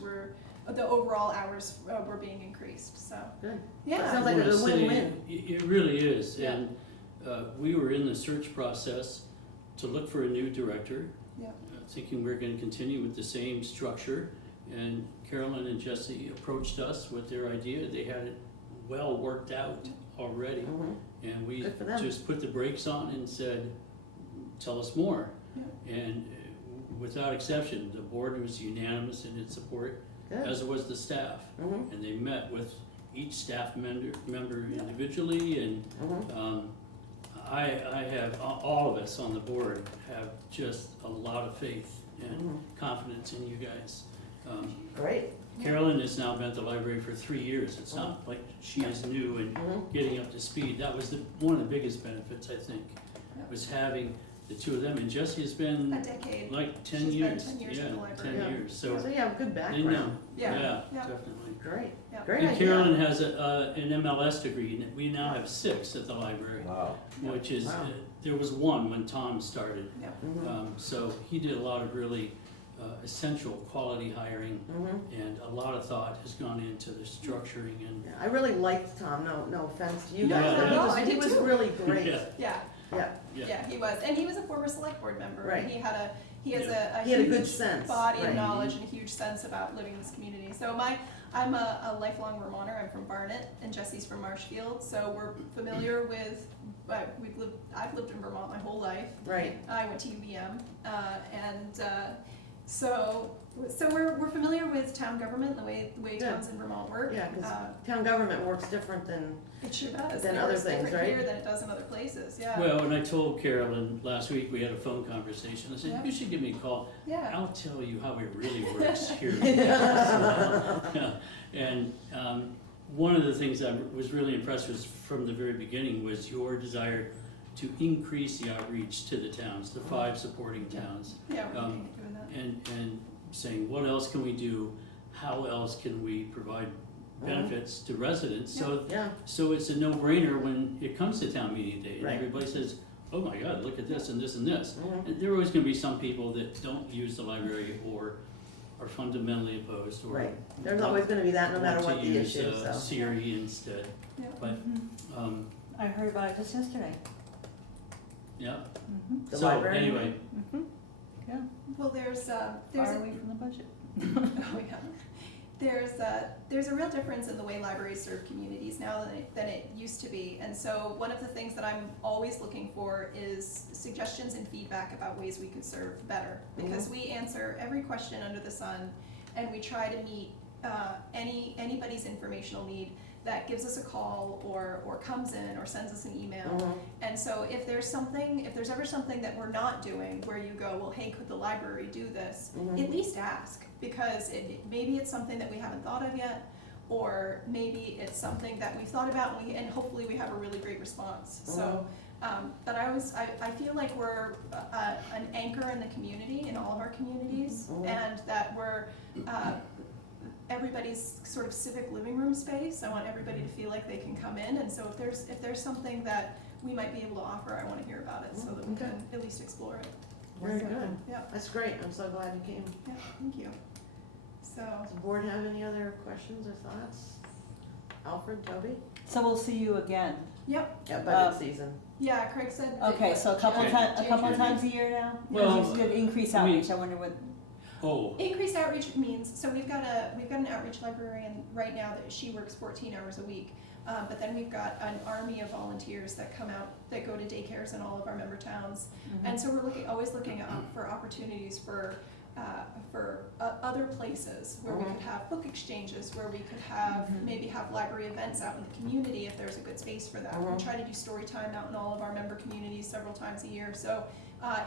the overall hours were being increased, so. Good. Yeah. Sounds like I wanna it's a say, win-win. It really is, Yeah. and we were in the search process to look for a new director. Yeah. Thinking we're gonna continue with the same structure, and Carolyn and Jesse approached us with their idea. They had it well worked out already, and we Good for them. just put the brakes on and said, tell us more. Yeah. And without exception, the board was unanimous in its support, Good. as was the staff. Mhm. And they met with each staff member individually, and Mhm. I have, all of us on the board have just a lot of faith and confidence in you guys. Great. Carolyn has now been at the library for 3 years. It's not like she is new and getting up to speed. That was one of the biggest benefits, I think, was having the two of them. And Jessie has been A decade. like 10 She's been years. 10 years Yeah, in the library. 10 Yeah. years. So So you have good they know. background. Yeah. Yeah. Definitely. Great. Yeah. Great And idea. Carolyn has an MLS degree. We now have 6 at the library, Wow. which is, Wow. there was 1 when Tom started. Mhm. So he did a lot of really essential quality hiring, Mhm. and a lot of thought has gone into the structuring and, Yeah, I really liked Tom, no offense to you Yeah, guys, but yeah. No, I he did was too. really great. Yeah. Yeah, Yeah, yeah, he was, and he was a former select board member. Right. And he has He had a huge good sense, body right. of knowledge and a huge sense about living in this community. So I'm a lifelong Vermonter. I'm from Barnet, and Jessie's from Marshfield. So we're familiar with. I've lived in Vermont my whole life. right. I went to UVM, so we're familiar with town government, the way Yeah. towns in Vermont work. Yeah, because town government works different than, It sure does. than It other works things, different right? here than it does in other places. Yeah. well, and I told Carolyn last week, we had a phone conversation. I said, Yeah. you should give me a call. Yeah. I'll tell you how it really works here. Yeah. And one of the things I was really impressed with from the very beginning was your desire to increase the outreach to the towns, the 5 supporting towns, Yeah, we're looking at doing that. and saying, what else can we do? How else can we provide benefits to residents? yeah, So it's a no-brainer when it comes to town meeting day, and Right. everybody says, oh my God, look at this and this and this. Mhm. And there are always gonna be some people that don't use the library or are fundamentally opposed or. right. There's always gonna be that, no matter what the issue, Want to use so. Siri instead, Yeah. but, I heard about it just yesterday. yeah. The So, library? anyway, Yeah, Well, there's far a away from the budget. oh, yeah. There's a real difference in the way libraries serve communities now than it used to be. And so one of the things that I'm always looking for is suggestions and feedback about ways we could serve better. Because we answer every question under the sun, and we try to meet anybody's informational need that gives us a call or comes in or sends us an email. Mhm. And so if there's ever something that we're not doing where you go, well, hey, could the library do this? Mhm. At least ask, because maybe it's something that we haven't thought of yet, or maybe it's something that we've thought about and hopefully we have a really great response. So, but I feel like we're an anchor in the community, in all of our communities, Mhm. and that we're everybody's sort of civic living room space. I want everybody to feel like they can come in, and so if there's something that we might be able to offer, I want to hear about it so that we Okay. can at least explore it. Very So, good. Yeah, That's great, I'm so glad you came. yeah, thank you. So, Does the board have any other questions or thoughts? Alfred, Toby? So we'll see you again. yep, Yeah, budget season. yeah, Craig said. that- Okay, so a couple Okay. of times a year now? Well, You said increase I mean- outreach, I wonder what, oh, Increased outreach means, so we've got an outreach librarian right now that she works 14 hours a week. But then we've got an army of volunteers that come out, that go to daycares in all of our member towns. And so we're always looking for opportunities for other places where we could have book exchanges, where we could have, maybe have library events out in the community if there's a good space for that. We try to do story time out in all of our member communities several times a year. So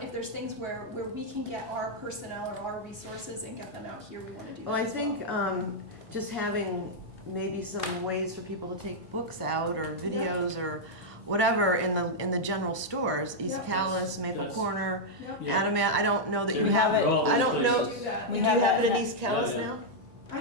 if there's things where we can get our personnel or our resources and get them out here, we want to do that Well, I as think, just having maybe some ways for people to take books out or videos or whatever in the general stores, East Yeah. Calais, Maple Yes. Corner, Yep. yeah. Adamant, I don't know that you There- have it, all I those don't know, places. Do that. do We you have have it that. in East Calais Yeah, yeah. now?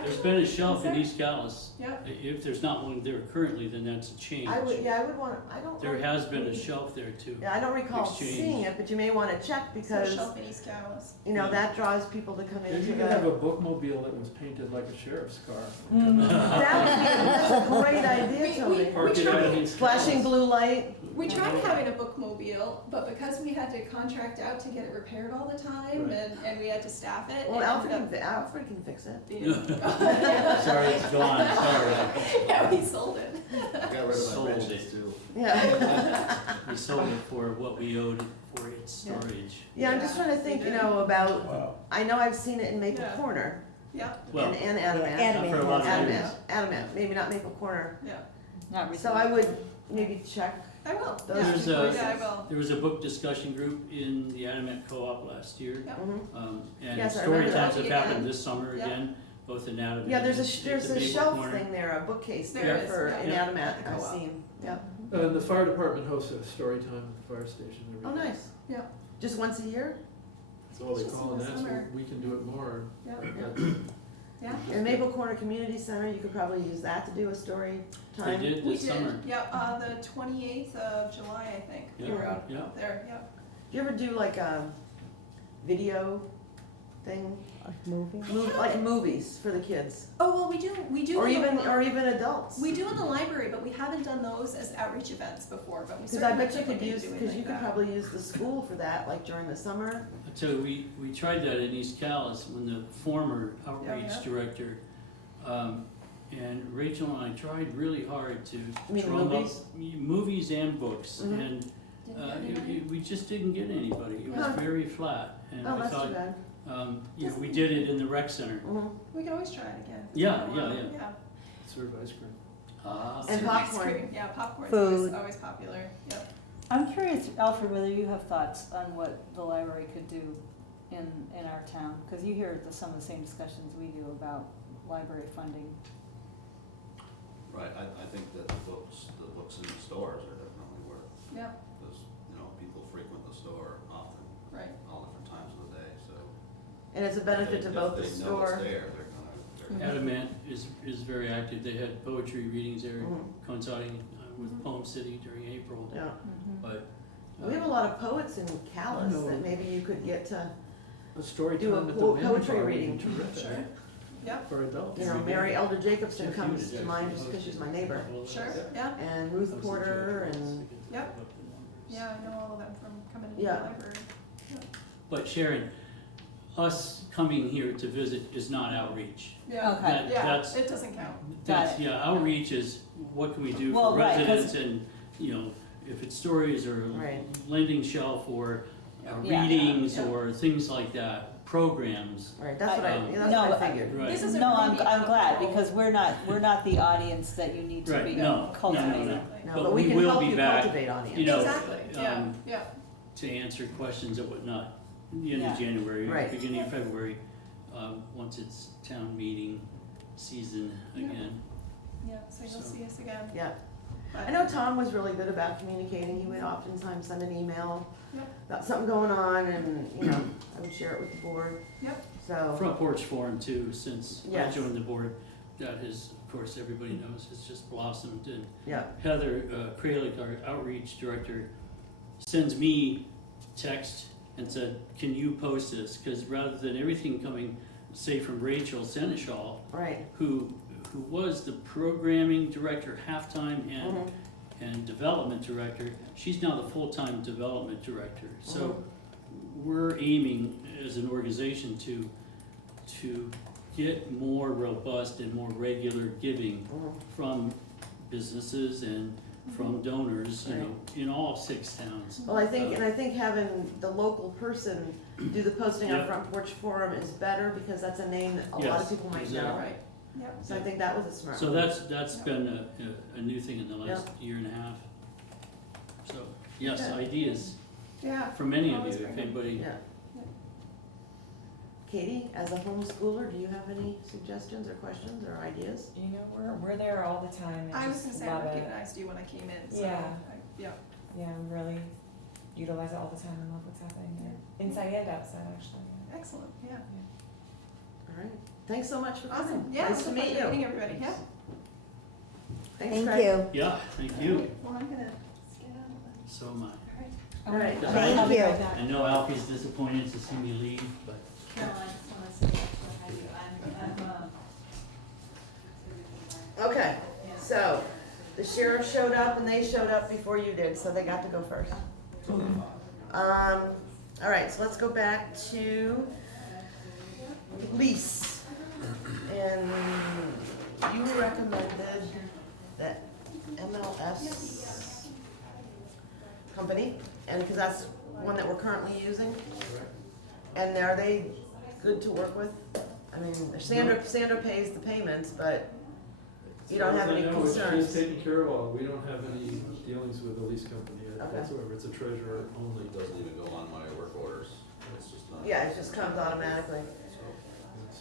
There's been a Is shelf in there? East Calais. Yep. If there's not one there currently, then that's a change. I would want, I don't. There has been a shelf there too. Yeah, I don't recall Exchange. seeing it, but you may wanna check So because, shelf in East Calais. you know, Yeah. that draws people to come Maybe into you the. could have a bookmobile that was painted like a sheriff's car. That's a great idea, Tony. Park it out in East Flashing Calais. blue light, We tried having a bookmobile, but because we had to contract out to get it repaired all the time Right. and we had to staff it. well, it Alfred ended Alfred can fix it. up being- Sorry, it's gone, sorry. Yeah, we sold it. Got rid of my Sold benches it. too. Yeah. We sold it for what we owed for its storage. Yeah, I'm just trying to think, you know, about, I know I've seen it in Maple Yeah. Corner, Yeah, Well, and Adamant. Adamant. for a lot of Adamant, years. Adamant, maybe not Maple Corner. yeah, Not recently. So I would maybe check I will, those yeah, There's two a- places. yeah, I will. There was a book discussion group in the Adamant Co-op last year. Yeah. Mhm. And Yes, I story remember times that. have happened this summer Yeah. again, both in Adamant. Yeah, there's and there's the a Maple shelf Corner. thing there, a bookcase There there is, for yeah. in Yeah. Adamant, At the I've co-op. seen, yeah. The fire department hosts a story time at the fire station every Oh, year. nice. Yeah. Just once a year? That's all they Just call in it, the that's, summer. we can do it more. Yeah, That's- yeah. In Maple Corner Community Center, you could probably use that to do a story They time. did We this did, summer. yeah, the 28th of July, I think, we Yeah, were out yeah. there, yeah. Do you ever do like a video thing? Like movie? Like movies for the kids? Oh, well, we do. Or in the even, li- or even adults? We do in the library, but we haven't done those as outreach events before, but we Because I certainly bet you could could look into use, doing because you like could that. probably use the school for that, like during the summer. So we tried that in East Calais when the former outreach yeah. director, and Rachel and I tried really hard to You mean drum up movies? movies and books, Mhm. and Didn't get anybody? we just didn't get anybody. It was Huh. very flat, and Oh, I that's too thought, bad. we did it in the rec center. Mhm. We can always try it again. Yeah, Oh, yeah, yeah. Yeah. Serve ice cream. And Serve ice popcorn. cream. Yeah, popcorn's Food. always popular, yeah. I'm curious, Alfred, whether you have thoughts on what the library could do in our town, because you hear some of the same discussions we do about library funding. Right, I think that the books in the stores are definitely worth, Yeah, because, people frequent the store often, right. all different times of the day, so. And it's a benefit to if both the they know it's store. there, they're gonna. Adamant is very active. They had poetry readings there Mhm. coinciding with Mhm. Poem City during April, Yeah. but. We have a lot of poets in Calais No. that maybe you could get to, A story Do a time at the poetry Mandy Bar would be reading. terrific Sure, yeah, for adults. you know, Mary Elder Jacobson comes to mind just because she's my neighbor. sure, yeah, And Ruth Porter and, Yep. yeah, I know all of them from coming into Yeah. the library. But Sharon, us coming here to visit is not outreach. Yeah, Okay. yeah, That's- it doesn't count. That's, yeah, outreach is what can we do Well, for right, 'cause- residents and, if it's stories or Right. lending shelf or Yeah. readings Yeah. or things like that, programs. right, that's what No, I but- figured. Right. This is a No, really I'm glad, helpful- because we're not the audience that you need to Right, be no, cultivating. no. Exactly. No, But but we we can will help be you back, cultivate audience. you know, Exactly, yeah, yeah, To answer questions and whatnot, the end Yeah. of January, Right. beginning of February, once it's town meeting season Yeah. again. yeah, so you'll So- see us again. Yeah. But- I know Tom was really good about communicating. He would oftentimes send an email Yep. about something going on and, I would share it with the board. Yep. So, Front Porch Forum too, since I Yes. joined the board, that has, of course, everybody knows, it's just blossomed, and yeah, Heather Kralik, our outreach director, sends me text and said, can you post this? Because rather than everything coming, say, from Rachel Seneschal, right. who was the programming director, halftime Mhm. and development director, she's now the full-time development director. So we're aiming as an organization to get more robust and more regular giving Mhm. from businesses and from donors, in all 6 towns. Well, I think having the local person do the posting on Yeah. Front Porch Forum is better because that's a name that a lot of Yes, people might exactly. know. Right, yep. So I think that was a smart So one. that's been a new thing in the last year and a half. So, yes, Okay. ideas Yeah. from any of Always you, if bring them. anybody. Yeah. Katie, as a homeschooler, do you have any suggestions or questions or ideas? You know, we're there all the time and I was just gonna say, I love it. recognized you when I came in, so, Yeah. yeah. Yeah, we really utilize it all the time and love what's happening there. Inside and outside, actually. Yeah. Excellent, yeah. All right. Thanks so much for coming. Awesome, yeah, Nice it's to a meet pleasure you. meeting everybody, yeah. Thanks, Thank Craig. you. Yeah, thank you. Well, I'm gonna skedaddle then. So am I. All right. Thank you. I know Alfie's disappointed to see me leave, but Caroline, I just want to say hi to you. Okay, so the sheriff showed up and they showed up before you did, so they got to go first. All right, so let's go back to lease. And you recommended that MLS company, and because that's one that we're currently using. And are they good to work with? I mean, Sandra pays the payments, but you don't have any As far as I know, concerns. she's taking care of all, we don't have any dealings with the lease company Okay. whatsoever, it's a treasurer only. It doesn't even go on my work orders, it's just not. Yeah, it just comes automatically.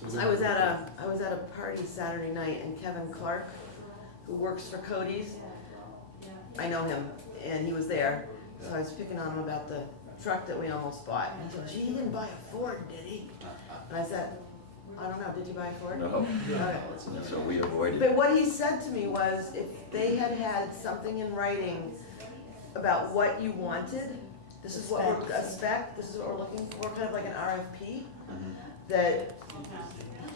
So I was at a party Saturday night, and Kevin Clark, who works for Cody's, I know him, and he was there, so I was picking on him about the truck that we almost bought. And he said, "Gee, he didn't buy a Ford, did he?" And I said, "I don't know, did you buy a Ford?" No, Okay. so we avoided. But what he said to me was, if they had had something in writing about what you wanted, this is what we're, a spec, this is what we're looking for, kind of like an RFP, Mhm. that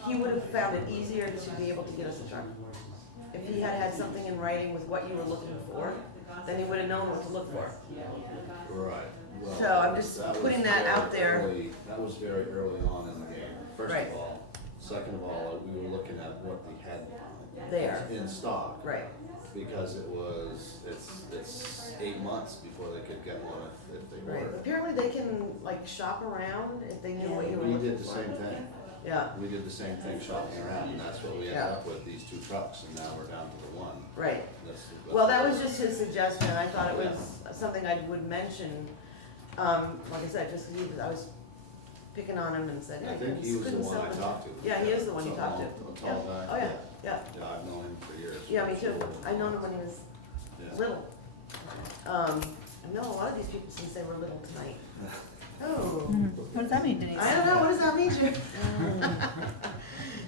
he would have found it easier to be able to get us a truck. If he had had something in writing with what you were looking for, then he would have known what to look for. Right. Well, So I'm just was putting that very out there. That was very early on in the game, first Right. of all. Second of all, we were looking at what they had There. in stock. Right, Because it's 8 months before they could get one if they right. ordered. Apparently they can like shop around if they knew what you were We looking did the for. same thing. Yeah, We did the same thing shopping around, and that's what we ended Yeah. up with, these 2 trucks, and now we're down to the 1. right. That's- Well, that was just his suggestion. I thought it was something I would mention. Like I said, just 'cause I was picking on him and said, I "Hey, think he you was the couldn't one sell I them." talked to. Yeah, he is the one you talked to. A Yeah. tall guy. Oh, yeah, yeah. Yeah, I've known him for years. Yeah, me too. I've known him when he was Yeah. little. I've known a lot of these people since they were little tonight. Oh. What does that mean, Denise? I don't know, what does that mean, Jim?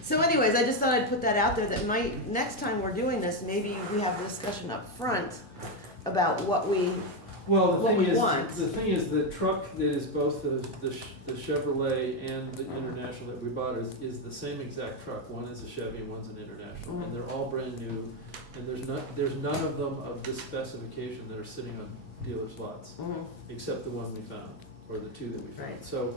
So anyways, I just thought I'd put that out there, that next time we're doing this, maybe we have a discussion up front about what we, Well, what we want. the thing is, the truck that is both the Chevrolet and the International that we bought is the same exact truck. One is a Chevy and one's an International, Mhm. and they're all brand new, and there's none of them of this specification that are sitting on dealers' lots, Mhm. except the one we found, or the 2 that we found. Right. So,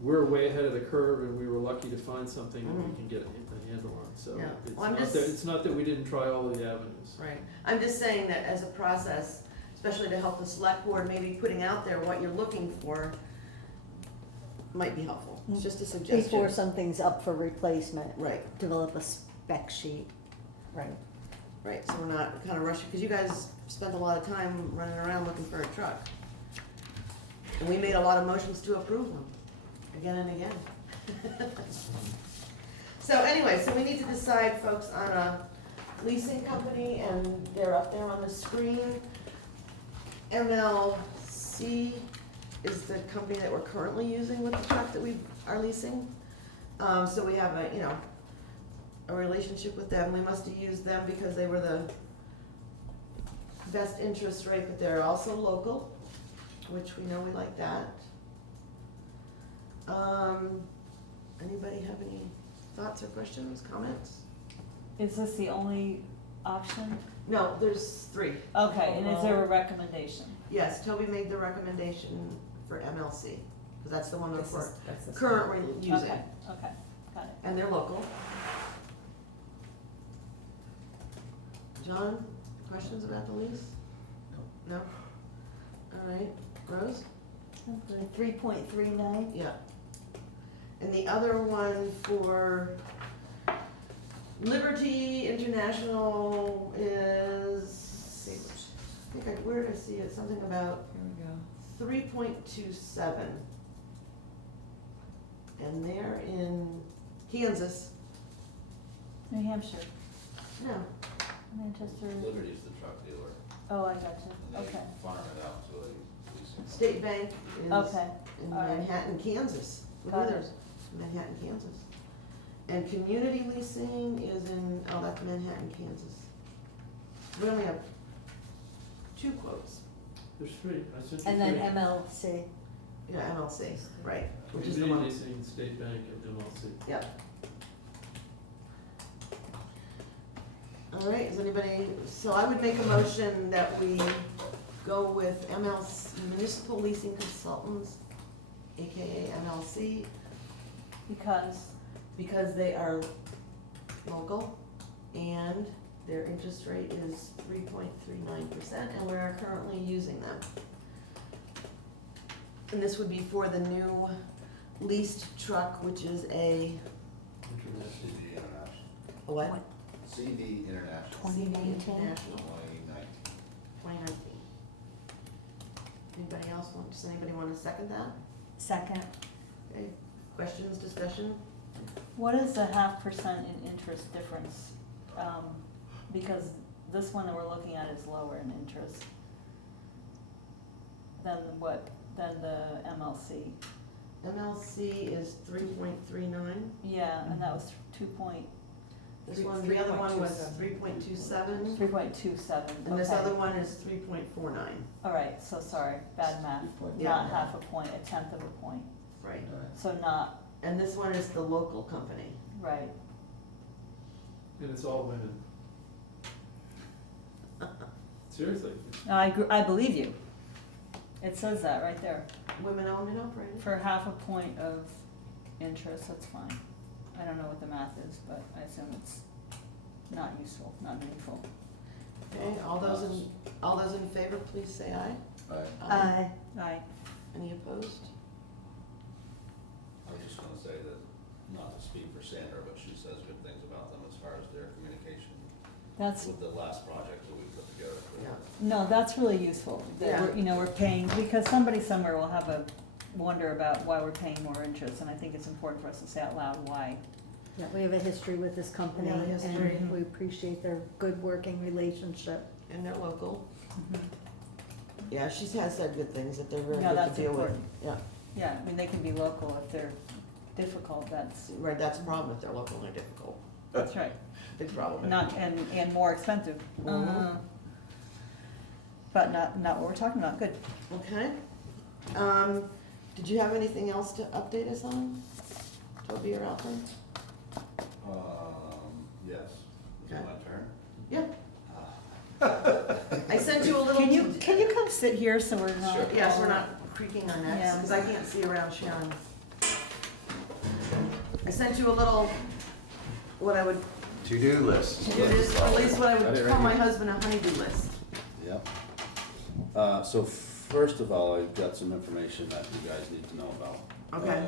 we're way ahead of the curve, and we were lucky to find something that we Mhm. can get a handle on, so Yeah. it's Well, I'm not just- that, it's not that we didn't try all the avenues. right. I'm just saying that as a process, especially to help the select board, maybe putting out there what you're looking for might be helpful. It's just a suggestion. Before something's up for replacement, Right, develop a spec sheet. Right. right, so we're not kind of rushing, because you guys spent a lot of time running around looking for a truck. And we made a lot of motions to approve them, again and again. So anyway, so we need to decide, folks, on a leasing company, and they're up there on the screen. MLC is the company that we're currently using with the truck that we are leasing. So we have a relationship with them. We must have used them because they were the best interest rate, but they're also local, which we know we like that. Anybody have any thoughts or questions, comments? Is this the only option? No, there's 3. Okay, and is there a recommendation? Yes, Toby made the recommendation for MLC, because that's the one that we're That's this one. currently using, Okay, okay, got it. and they're local. John, questions about the lease? No. All right, Rose? 3.39. Yeah. And the other one for Liberty International is, I think where did I see it, something about Here we go. 3.27. And they're in Kansas. New Hampshire, No, Manchester, Liberty's the truck dealer, oh, I got you, and they okay, farm it out to a leasing. State Bank is okay, in all right. Manhattan, Kansas. Look Got at it. theirs, Manhattan, Kansas. And Community Leasing is in, oh, that's Manhattan, Kansas. We only have 2 quotes. There's 3, I sent you And then 3. MLC. Yeah, MLC, right, which is the one. Community Leasing, State Bank, and MLC. Yep. All right, is anybody, so I would make a motion that we go with MLC, Municipal Leasing Consultants, AKA MLC, because they are local and their interest rate is 3.39%, and we are currently using them. And this would be for the new leased truck, which is a CD International. A what? CD International. 2019. International, 2019. 2019. Anybody else want, does anybody want to second that? Second, Okay, questions, discussion? what is the 0.5% in interest difference? Because this one that we're looking at is lower in interest than the MLC. MLC is 3.39. Yeah, and that was 2.3.27. This one, the other one was 3.27, and this other one is 3.49. All right, so sorry, bad math, Yeah. not 0.5 point, 1/10 of a point, Right. so not, And this one is the local company. right. And it's all women. Seriously. No, I believe you. It says that right there. Women owned and operated. For 0.5 point of interest, that's fine. I don't know what the math is, but I assume it's not useful, not meaningful. Okay, all those in favor, please say aye. Aye. Aye. Any opposed? I was just gonna say that, not to speak for Sandra, but she says good things about them as far as their communication That's, with the last project that we put together. Yeah. no, that's really useful, that we're, Yeah. we're paying, because somebody somewhere will have a wonder about why we're paying more interest, and I think it's important for us to say out loud why. Yeah, we have a history with this company, We have a history. and we appreciate their good working relationship. And they're local. Yeah, she has said good things, that they're very No, good to that's deal with. important. Yeah, Yeah, I mean, they can be local if they're difficult, that's right, that's a problem if they're local and they're difficult. that's right. Big problem. Not, and more expensive. Mhm. But not what we're talking about, good. Okay. Did you have anything else to update us on? Toby or Alfred? Yes. Is it Okay. my turn? Yeah. I sent you a little. Can you come sit here so we're not? Sure. Yes, we're not creaking our necks, Yeah. because I can't see around Sharon. I sent you a little, what I would, To-do list. to do this, or at least what I Got would it call right my here. husband a honey-do list. Yep. So first of all, I've got some information that you guys need to know about. Okay.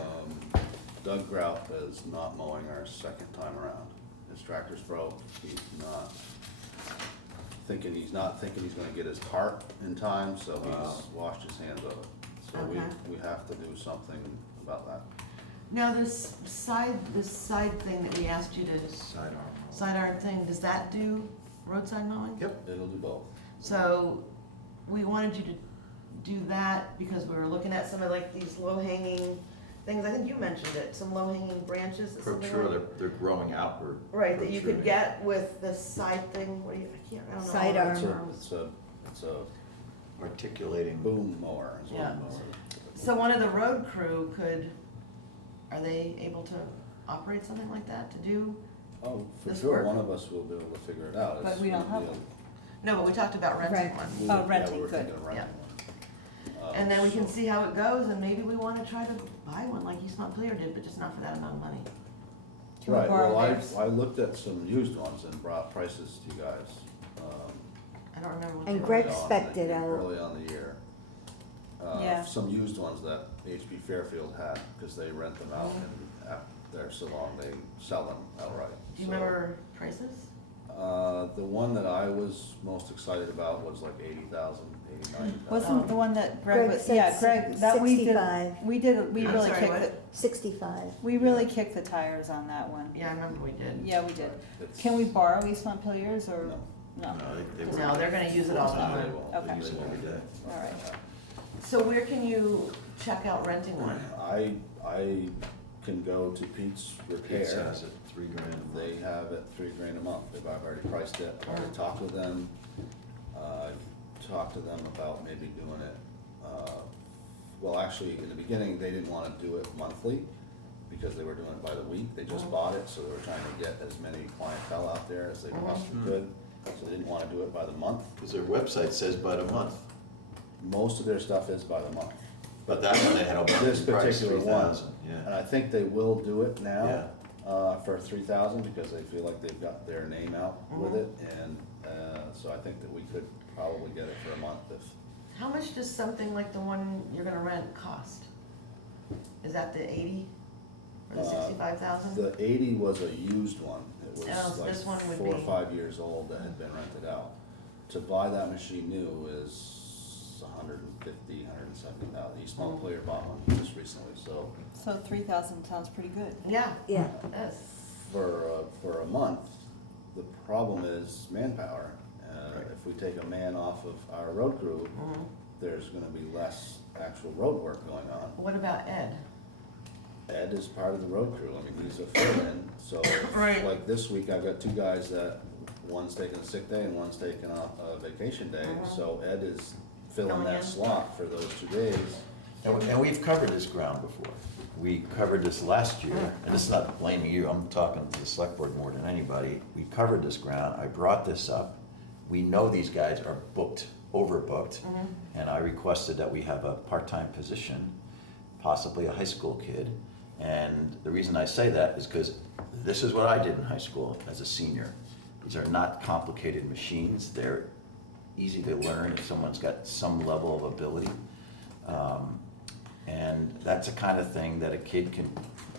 Doug Grout is not mowing our second time around. His tractor's broke, he's not thinking he's gonna get his cart in time, so he's washed his hands of it. So Okay. we have to do something about that. Now, this side thing that we asked you to, sidearm thing, does that do roadside mowing? Yep. It'll do both. So, we wanted you to do that because we were looking at some of like these low-hanging things, I think you mentioned it, some low-hanging branches that something Sure, like. they're growing outward. Right, that you could protruding. get with the side thing, what do you, I don't know. all the Sidearm. It's a, terms. it's a Articulating. boom mower is what Yeah. it is. So one of the road crew are they able to operate something like that, to do? Oh, for This sure, work? one of us will be able to figure it out. But It's- we don't have we'll- one. No, but we talked about renting Right. one. we Oh, were- yeah, renting, we were good. thinking of renting one. And then we can So- see how it goes, and maybe we wanna try to buy one like East Montpelier did, but just not for that amount of money. Can we Right, borrow well, theirs? I looked at some used ones and brought prices to you guys. I don't remember what And they were. Greg early on spec'd in the- it out. Early on the year. Yeah. Some used ones that HB Fairfield had, because they rent them out and they're so long, they sell them outright. Do you So, remember prices? The one that I was most excited about was like 80,000, 89,000. Wasn't the one that Greg Greg was, said yeah, Greg, that we did, 65. we I'm really sorry, kicked what? the, 65. we really kicked the tires on that one. Yeah, I remember we did. Yeah, we did. It's- Can we borrow East Montpelier's or? No. No, No, they No, won't. they're gonna use it all the No, time. they won't. Okay. They use it every day. all right. So where can you check out renting one? I can go to Pete's Repair. Pete's has it, $3 grand a month. They have it $3 grand a month. I've already priced it. I already talked with them. Talked to them about maybe doing it, well, actually, in the beginning, they didn't wanna do it monthly because they were doing it by the week. They just bought it, so they were trying to get as many clientele out there as they possibly could. So they didn't wanna do it by the month. Because their website says by the month, Most of their stuff is by the month. but that one they had a This monthly price, particular 3,000, one, yeah. and I think they will do it now, Yeah. for 3,000, because they feel like they've got their name out with it, and, so I think that we could probably get it for a month if, How much does something like the one you're gonna rent cost? Is that the 80? For the 65,000? The 80 was a used one. It Oh, was so like this one would 4 or be- 5 years old that had been rented out. To buy that machine new is 150, 170,000. East Montpelier bought one just recently, so So 3,000 sounds pretty good. Yeah. Yeah. Yes. for a month, the problem is manpower. If we take a man off of our road crew, Mhm. there's gonna be less actual road work going on. What about Ed? Ed is part of the road crew, I mean, he's a fill-in, so, Right. like this week, I've got 2 guys that, one's taking a sick day and one's taking a vacation day, so Ed is filling Filling that in. slot for those 2 days. And we've covered this ground before. We covered this last year, and this is not blaming you, I'm talking to the select board more than anybody. We covered this ground, I brought this up. We know these guys are booked, overbooked, and I requested that we have a part-time position, possibly a high school kid. And the reason I say that is because this is what I did in high school as a senior. These are not complicated machines, they're easy to learn if someone's got some level of ability. And that's the kind of thing that a kid can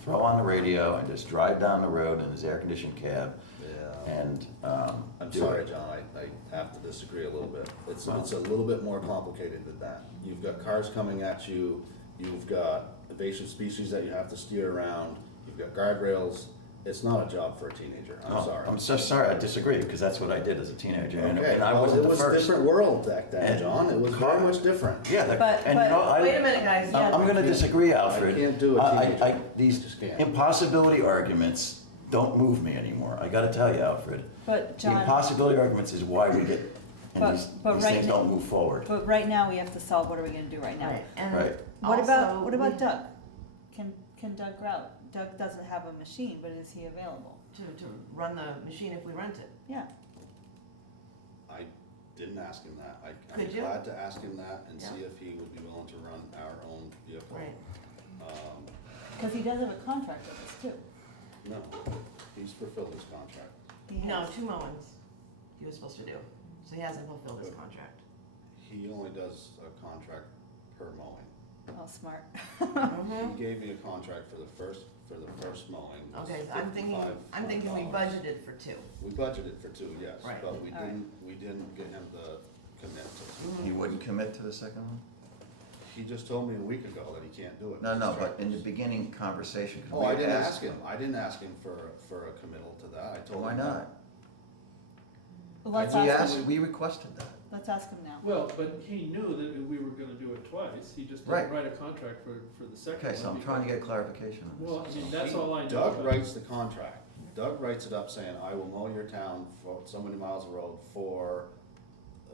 throw on the radio and just drive down the road in his air-conditioned cab Yeah. and I'm do sorry, it. John, I have to disagree a little bit. It's a little bit more complicated than that. You've got cars coming at you, you've got invasive species that you have to steer around, you've got guardrails. It's not a job for a teenager, I'm Oh, sorry. I'm so sorry, I disagree, because that's what I did as a teenager, and Okay, and I well, wasn't it the was a first. different world back then, And John, it was very much different. Yeah, But- and you know, I. Wait a minute, guys. I'm gonna disagree, Alfred. I can't do a teenager. I These just can't. impossibility arguments don't move me anymore, I gotta tell you, Alfred. But The John, impossibility arguments is why we get, and But- these but these right things now- don't move forward. but right now we have to solve, what are we gonna do right now? Right, and Right. What about, also what about we- Doug? Can Doug route? Doug doesn't have a machine, but is he available? To run the machine if we rent it? Yeah. I didn't ask him that. I'm Could you? glad to ask him that and Yeah. see if he would be willing to run our own vehicle. Right. Because he does have a contract with us too. No, he's fulfilled his contract. He No, has. 2 mowings he was supposed to do, so he hasn't fulfilled his contract. He only does a contract per mowing. Oh, smart. Mhm. He gave me a contract for the first mowing. was Okay, I'm thinking we $55. budgeted for 2. We budgeted for 2, yes, Right. but we All right. didn't get him to commit to. You wouldn't commit to the second one? He just told me a week ago that he can't do it. No, but in the beginning conversation, 'cause Oh, we I didn't asked ask him. I didn't ask him for a committal to that. I told him. Why not? Well, let's We ask asked, him, we requested that. let's ask him now. Well, but he knew that we were gonna do it twice, he just Right. didn't write a contract for the second one. Okay, so I'm trying to get clarification on this. Well, I mean, that's all I know. Doug but- writes the contract. Doug writes it up saying, I will mow your town for so many miles of road for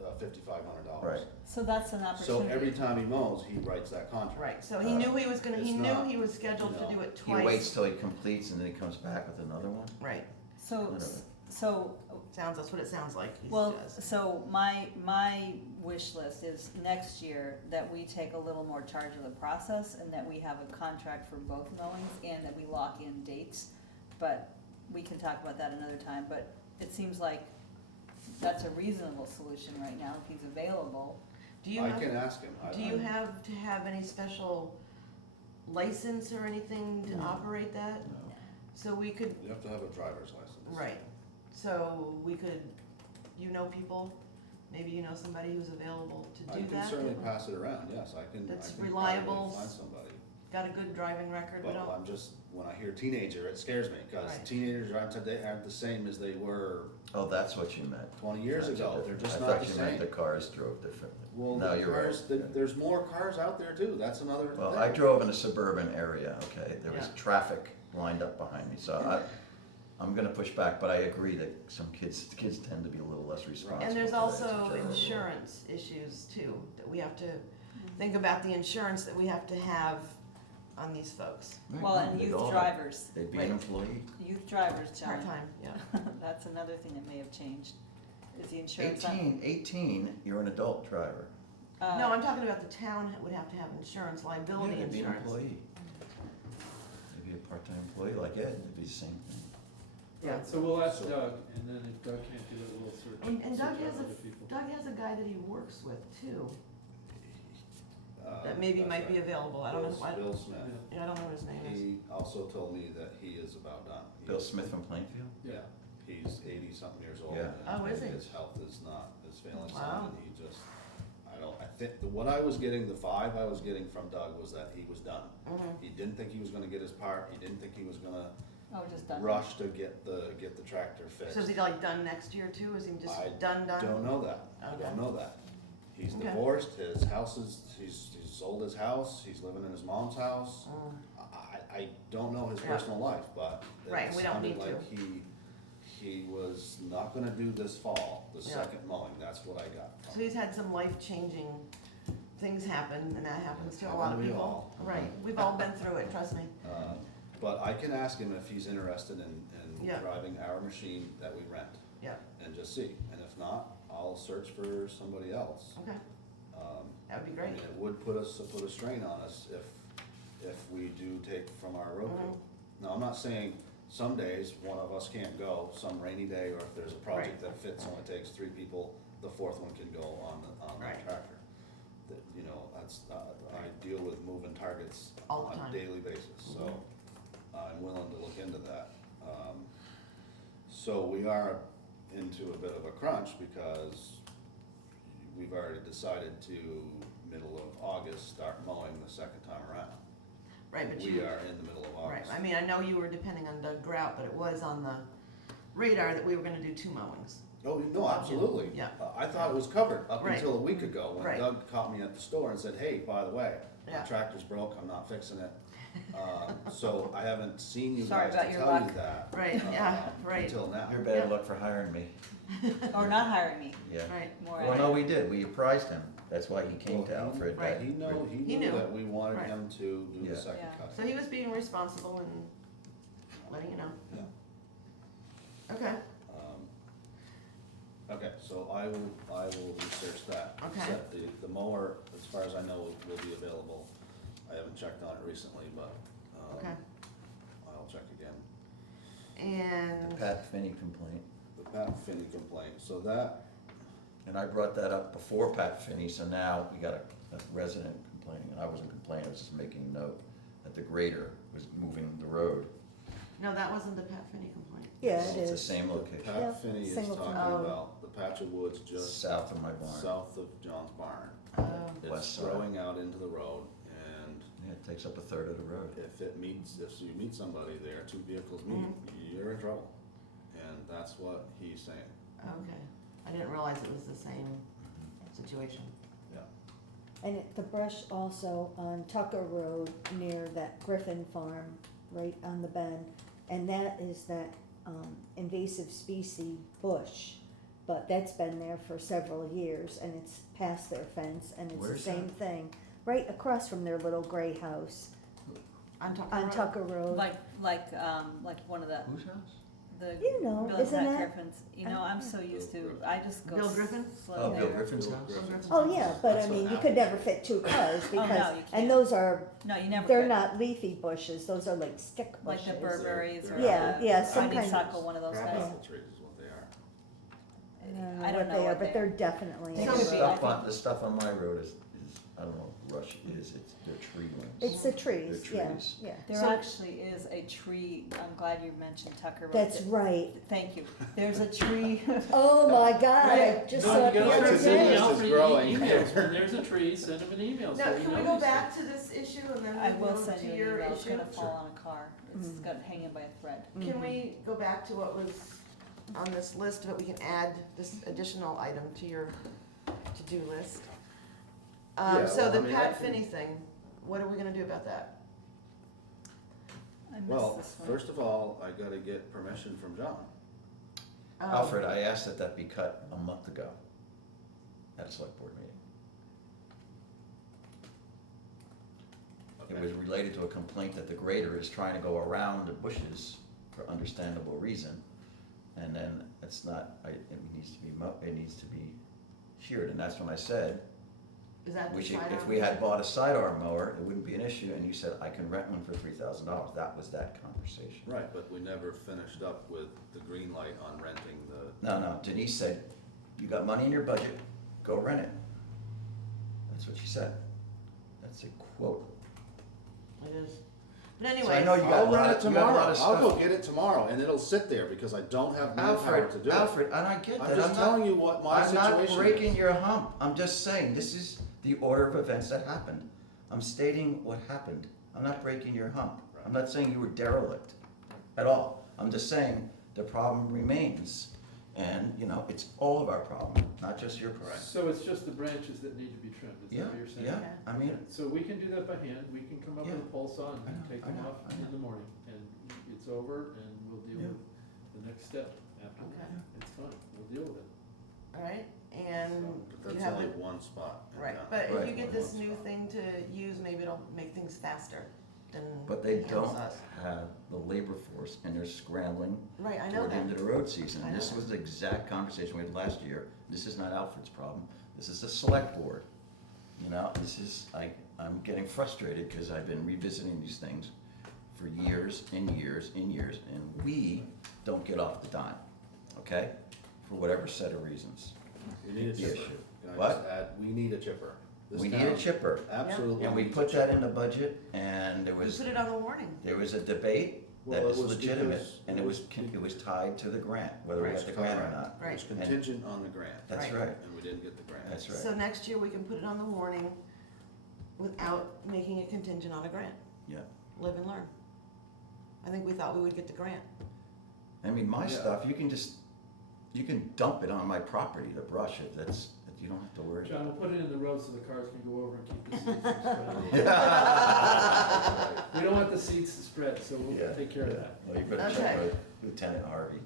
$5,500. Right. So that's an So opportunity. every time he mows, he writes that contract. Right, so he knew he was gonna, he It's knew not, he was scheduled to you know, do it He twice. waits till he completes and then he comes back with another one? Right, So, Whatever. so, that's what it sounds like he well, does. so my wish list is next year that we take a little more charge of the process and that we have a contract for both mowings and that we lock in dates. But we can talk about that another time, but it seems like that's a reasonable solution right now if he's available. Do you I have, can ask him. do you have to have any special license or anything to operate that? No. So we could, You have to have a driver's license. right, so we could, you know people, maybe you know somebody who's available to I do can that? certainly pass it around, yes, I can That's probably reliable. find somebody. Got a good driving record, we But don't, I'm just, when I hear teenager, it scares me, because Right. teenagers aren't today, aren't the same as they were Oh, that's what you meant. 20 years That's ago, what- they're just I not the thought you meant same. the cars drove differently. Well, No, the you're right. cars, there's more cars out there too, that's another thing. Well, I drove in a suburban area, okay, there was Yeah. traffic lined up behind me, so I'm gonna push back, but I agree that some kids tend to be a little less responsible. and there's today, it's also terrible. insurance issues too, that we have to think about the insurance that we have to have on these folks. Right, Well, no, and they'd youth all have- drivers, They'd be Right. an employee. youth drivers, John. Part-time, yeah. That's another thing that may have changed, is the insurance on. 18, you're an adult driver. No, I'm talking about the town would have to have insurance, liability Yeah, they'd be an insurance. employee. They'd be a part-time employee like Ed, it'd be the same thing. Yeah. So we'll ask So- Doug, and then if Doug can't do it, we'll search. And Doug search out has other people. Doug has a guy that he works with too. that maybe that's might be right. available, I don't know, Bill Smith. I don't know what his name is. He also told me that he is about done. Bill Smith from Plainfield? Yeah, he's 80-something years old. Yeah. and Oh, is he? His health is failing some, Wow. and he just, I think, what I was getting, the 5 I was getting from Doug was that he was done. Mhm. He didn't think he was gonna get his part, he didn't think he was gonna Oh, just done. rush to get the tractor fixed. So is he like done next year too, is he just I done? Don't know that, I Okay. don't know that. He's Okay. divorced, his house is, he's sold his house, he's living in his mom's house. Mm. I don't know his Yeah. personal life, but Right, it we don't sounded need like to. he was not gonna do this fall, the Yeah. second mowing, that's what I got So from he's had some life-changing things happen, and that happens to a Happen lot of to we people. all. Right, we've all been through it, trust me. But I can ask him if he's interested in Yeah. driving our machine that we rent, Yeah, and just see, and if not, I'll search for somebody else. okay, that would be I great. mean, it would put a strain on us if we do take from our road crew. Mhm. Now, I'm not saying some days one of us can't go, some rainy day, or if there's a project Right. that fits, only takes 3 people, the 4th one can go on the Right. tractor. That, you know, that's, I deal with moving targets All the on a time. daily basis, so Mhm. I'm willing to look into that. So we are into a bit of a crunch because we've already decided to, middle of August, start mowing the second time around. Right, but We you, are in the middle of right, August. I mean, I know you were depending on the drought, but it was on the radar that we were gonna do 2 mowings. Oh, no, absolutely. Yeah. I thought it was covered up Right. until a week ago, when Right. Doug caught me at the store and said, hey, by the way, Yeah. the tractor's broke, I'm not fixing it. So I haven't seen you Sorry guys about to your tell you luck. that. Right, yeah, right. Until now. You're bad Yeah. luck for hiring me. Or not hiring me, Yeah. Right, more. Well, no, we did, we apprised him, that's why he came to Well, Alfred. Right. He He knew knew. that we wanted Right. him to do Yeah. the second Yeah. cut. so he was being responsible and letting you know. Yeah. Okay, Okay, so I will research that. Okay. Except the mower, as far as I know, will be available. I haven't checked on it recently, but, okay. I'll check again. And, The Pat Finney complaint, The Pat Finney complaint, so that, and I brought that up before Pat Finney, so now we got a resident complaining, and I wasn't complaining, I was just making a note that the grader was moving the road. no, that wasn't the Pat Finney complaint. Yeah, It's it the is. same location, Yeah, Pat Finney is single talking family. about the patch of woods just south of my barn. south of John's barn. Oh, West It's side. growing out into the road, and Yeah, it takes up a third of the road. if you meet somebody there, 2 vehicles meet, you're in trouble. And that's what he's saying, okay. I didn't realize it was the same situation. yeah. And the brush also on Tucker Road near that Griffin farm, right on the bend. And that is that invasive species bush, but that's been there for several years and it's past their fence and it's the Where's same that? thing. Right across from their little gray house On Tucker on Road? Tucker Road. Like one of the, Whose house? the. You know, Bill isn't Pat that- Griffin's, you know, I'm so used to, I just go. Bill Griffin? slow Oh, Bill there. Griffin's Bill house? Griffin. Oh, yeah, but That's I what mean, you happened. could never fit 2 cars no, because, you can't. and those are, No, you never they're could. not leafy bushes, those are like stick Like bushes. the Burberrys or. Yeah, the yeah, some honeysuckle, kind- one of those Crab guys. apple trees is what they are. I don't know what they are, but they're definitely. They The could be, I stuff think- the stuff on my road is, I don't know what brush it is, they're tree limbs. It's the trees, They're yeah, trees. yeah. There So- actually is a tree, I'm glad you mentioned Tucker Road. That's right. Thank you. There's a tree, Oh my God, I just No, saw you it the gotta other start sending day. It's Alfred growing. emails, when there's a tree, send him an email, so Now, he can we knows go he's- back to this issue and then I we will move send you to an your email, it's issue? gonna fall on a car. It's Mhm. got hanging by a thread. Can we go back to what was on this list, but we can add this additional item to your to-do list? Yeah, So well, the I mean, I Pat can- Finney thing, what are we gonna do about that? I missed Well, this one. first of all, I gotta get permission from John. Alfred, I asked that that be cut a month ago at a select board meeting. It was related to a complaint that the grader is trying to go around the bushes for understandable reason. And then it's not, it needs to be it needs to be sheared, and that's when I said, Is that the we should, sidearm? if we had bought a sidearm mower, it wouldn't be an issue, and you said, I can rent one for $3,000, that was that conversation. Right, but we never finished up with the green light on renting the, No, Denise said, you got money in your budget, go rent it. That's what she said. That's a quote. It is. But So I anyway, know you got a I'll lot run of, it you got a lot tomorrow, of I'll go stuff. get it tomorrow, and it'll sit there because I don't have manpower to do it. Alfred, and I get that. I'm just telling you what my I'm not situation breaking is. your hump. I'm just saying, this is the order of events that happened. I'm stating what happened. I'm not breaking your hump. I'm not saying you were derelict at all. I'm just saying the problem remains. And, you know, it's all of our problem, not just your problem. So it's just the branches that need to be trimmed, is that Yeah, what you're saying? yeah, I mean, Okay, so we can do that by hand, we can come up with a Yeah. pole saw and I know, take I them know, off I know. in the morning, and it's over, and we'll deal Yeah. with the next step after that. Okay. It's fine, we'll deal with it. all right, and But you that's have only the, one spot. in right, town. but if Right. you get this One new spot. thing to use, maybe it'll make things faster than. but they it helps don't us. have the labor force, and they're scrambling Right, I know toward the that. end of the road season. I And this know. was the exact conversation we had last year. This is not Alfred's problem. This is the select board. You know, this is, I'm getting frustrated because I've been revisiting these things for years and years and years, and we don't get off the dime, okay? For whatever set of reasons. We need a The chipper. issue. Can I What? just add, we need a chipper. This We need a town chipper. Absolutely. And we needs a put that chipper. in the budget, and We put it on the warning. there was a debate that Well, it is was legitimate, because- and it was tied to the grant, whether we got the grant or not. It was Right. contingent on the grant. That's Right. right, And we didn't get the grant. that's So right, next year, we can put it on the warning without making it contingent on a grant. yeah. Live and learn. I think we thought we would get the grant. I mean, my Yeah. stuff, you can dump it on my property, the brush, you don't have to worry. John, we'll put it in the road so the cars can go over and keep the seats spread. We don't want the seats to spread, so Yeah, we'll take care of yeah. that. Well, you better Okay. check with Lieutenant Harvey.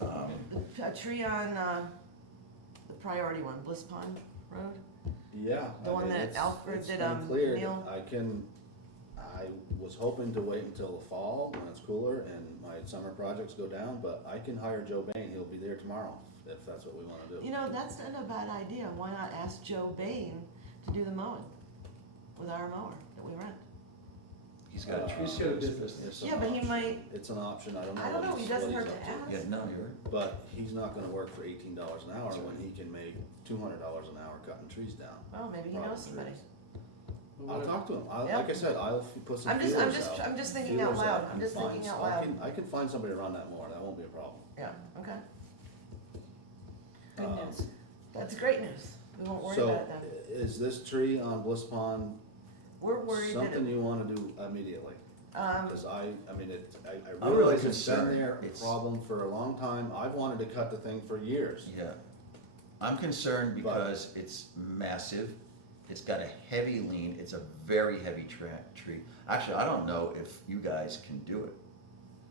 A tree on, the priority one, Bliss Pond Road? Yeah. The I one mean, that it's- Alfred it's did, been cleared. Neil? I was hoping to wait until the fall when it's cooler and my summer projects go down, but I can hire Joe Bain, he'll be there tomorrow, if that's what we wanna do. You know, that's not a bad idea. Why not ask Joe Bain to do the mowing with our mower that we rent? He's got a tree He's got a service business. business. It's an Yeah, but he option. might- It's an option, I don't know I don't what know, he's he doesn't what hurt he's to up to. ask. Yeah, no, you're right. But he's not gonna work for $18 an hour when he can make $200 an hour cutting trees down. Well, maybe he Problem knows somebody. trees. But I'll what- talk to him, Yeah. like I said, I'll put some I'm feelers just, out. I'm just thinking out Feelers loud. out I'm and just find- thinking out I loud. I can find somebody to run that more, that won't be a problem. Yeah, okay. Good Um, news. That's great news. We won't worry So, about it then. is this tree on Bliss Pond We're worried that, something you wanna do immediately? um, Cause I I'm really realize it's been concerned. there, a It's- problem for a long time, I've wanted to cut the thing for years. Yeah. I'm concerned because it's massive, it's got a heavy lean, it's a very heavy tree. Actually, I don't know if you guys can do it.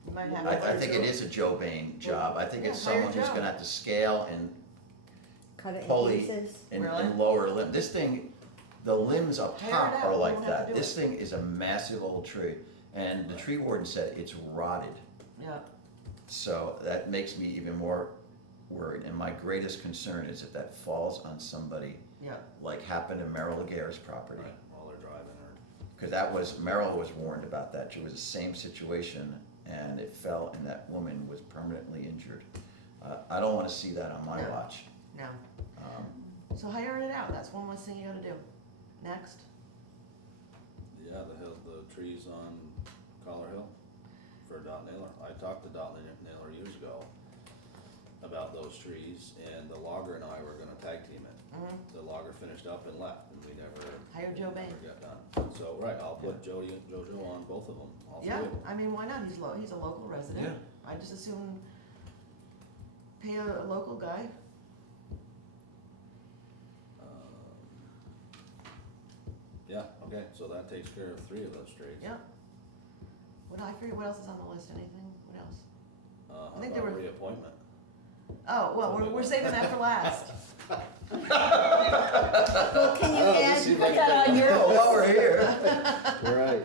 you might have. I think it is a Joe Bain job. I think it's Yeah, hire someone who's Joe. gonna have to scale and Cut it in pulley pieces. and Really? lower limb. This thing, the limbs up Hire it top out, are we like won't have to that. do This it. thing is a massive old tree. And the tree warden said it's rotted. Yeah, So that makes me even more worried. And my greatest concern is if that falls on somebody, yeah. like happened to Merrill Laguerre's property. Right, while they're driving or. Because that was, Merrill was warned about that. It was the same situation, and it fell, and that woman was permanently injured. I don't want to see that on my No. watch. No. Um, So hire it out. That's one less thing you gotta do. Next. Yeah, the trees on Collar Hill for Dot Naylor. I talked to Dot Naylor years ago about those trees, and the logger and I were gonna tag team it. Mhm. The logger finished up and left, and we never. Hire Joe Bain. Never got done. So, right, I'll put Jojo on both of them, all three Yeah, of them. I mean, why not? He's a local resident. Yeah. I just assume pay a local guy. Yeah, okay, so that takes care of 3 of those trees. Yeah. I forget what else is on the list. Anything? What else? How I think there about were- reappointment? Oh, well, we're saving that for last. Well, can you add, see, Put that on your Oh, while we're here. Right.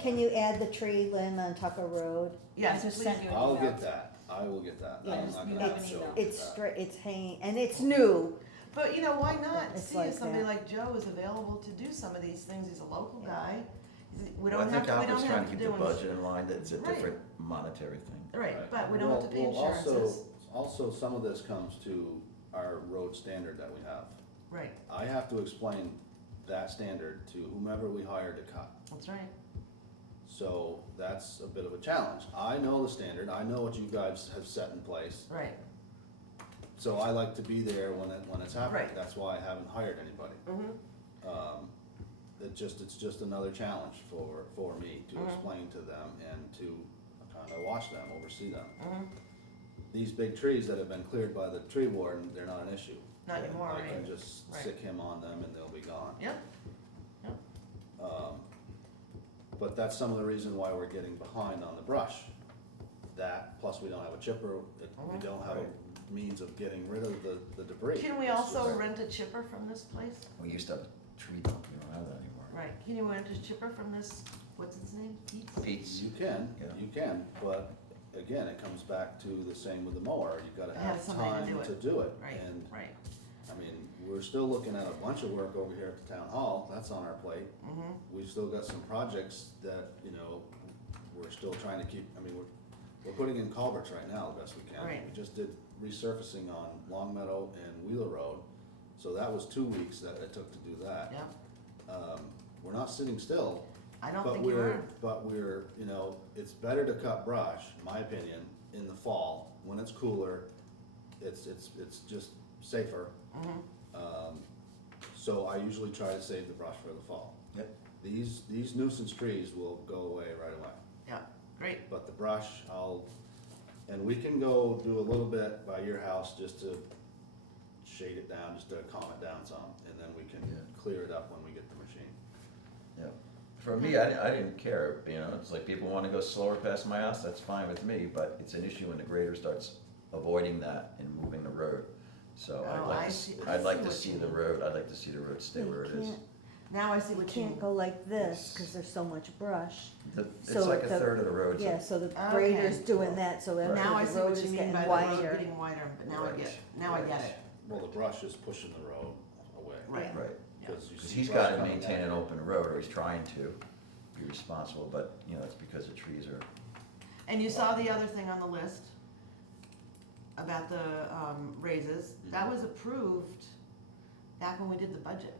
can you add the tree limb on Tucker Road? Yes, I just please. sent you an I'll email. get that, I will get that. Yeah, I'm just- not you gonna have an show email. you It's that. straight, it's hanging, and it's new. But you know, why not It's see like if somebody that. like Joe is available to do some of these things? He's a local Yeah. guy. We Well, don't have to, we don't Alfred's trying have to to keep do the it. budget in line, that's a Right. different monetary thing. Right, but we don't have to pay Well, insurances. Also, some of this comes to our road standard that we have. Right, I have to explain that standard to whomever we hire to cut. That's right. So that's a bit of a challenge. I know the standard, I know what you guys have set in place, Right. so I like to be there when it's happening. Right. That's why I haven't hired anybody. Mm-hmm. It's just another challenge for me to explain to them and to kind of watch them, oversee them. Mm-hmm. These big trees that have been cleared by the tree warden, they're not an issue. Not anymore, I can right? just Right. sick him on them and they'll be gone. Yep. Yep. But that's some of the reason why we're getting behind on the brush. That, plus we don't have a chipper, we don't have a means of getting rid of the debris. Can we It's also just- rent a chipper from this place? We used to have a tree dump, we don't have that anymore. Right. Can you rent a chipper from this, what's its name? Pete's? Pete's. You can, Yeah. but again, it comes back to the same with the mower, you gotta Have have somebody to time do to it. do it. Right, And, right. I mean, we're still looking at a bunch of work over here at the town hall, that's on our plate. Mm-hmm. We've still got some projects that, we're still trying to keep, we're putting in culverts right now the best we can. Right. We just did resurfacing on Long Meadow and Wheeler Road, so that was 2 weeks that it took to do that. Yep. We're not sitting still, I don't but think you are. we're, it's better to cut brush, in my opinion, in the fall, when it's cooler, it's just safer. Mm-hmm. So I usually try to save the brush for the fall. Yep. These nuisance trees will go away right away. Yeah, great. But the brush, and we can go do a little bit by your house just to shade it down, just to calm it down some, and then we can Yeah. clear it up when we get the machine. Yeah. For me, I didn't care, it's like people wanna go slower past my house, that's fine with me, but it's an issue when the grader starts avoiding that and moving the road. So Oh, I see I'd like to what see you the mean. road, I'd like to see the road stay You where it is. can't- Now I see You what you mean. can't go like this, cause there's so much brush. It's So like a the- third of the road's Yeah, so the Okay. grader's doing that, so Right. Now I after see the road what is you mean getting by the road wider. getting wider, but now I Right. get, now I get it. Well, the brush is pushing the road away. Right. Right, Yeah. Because you because see he's brush gotta coming maintain down. an open road, or he's trying to be responsible, but, it's because the trees are, And you saw the other thing on the list about the raises. That was approved back when we did the budget.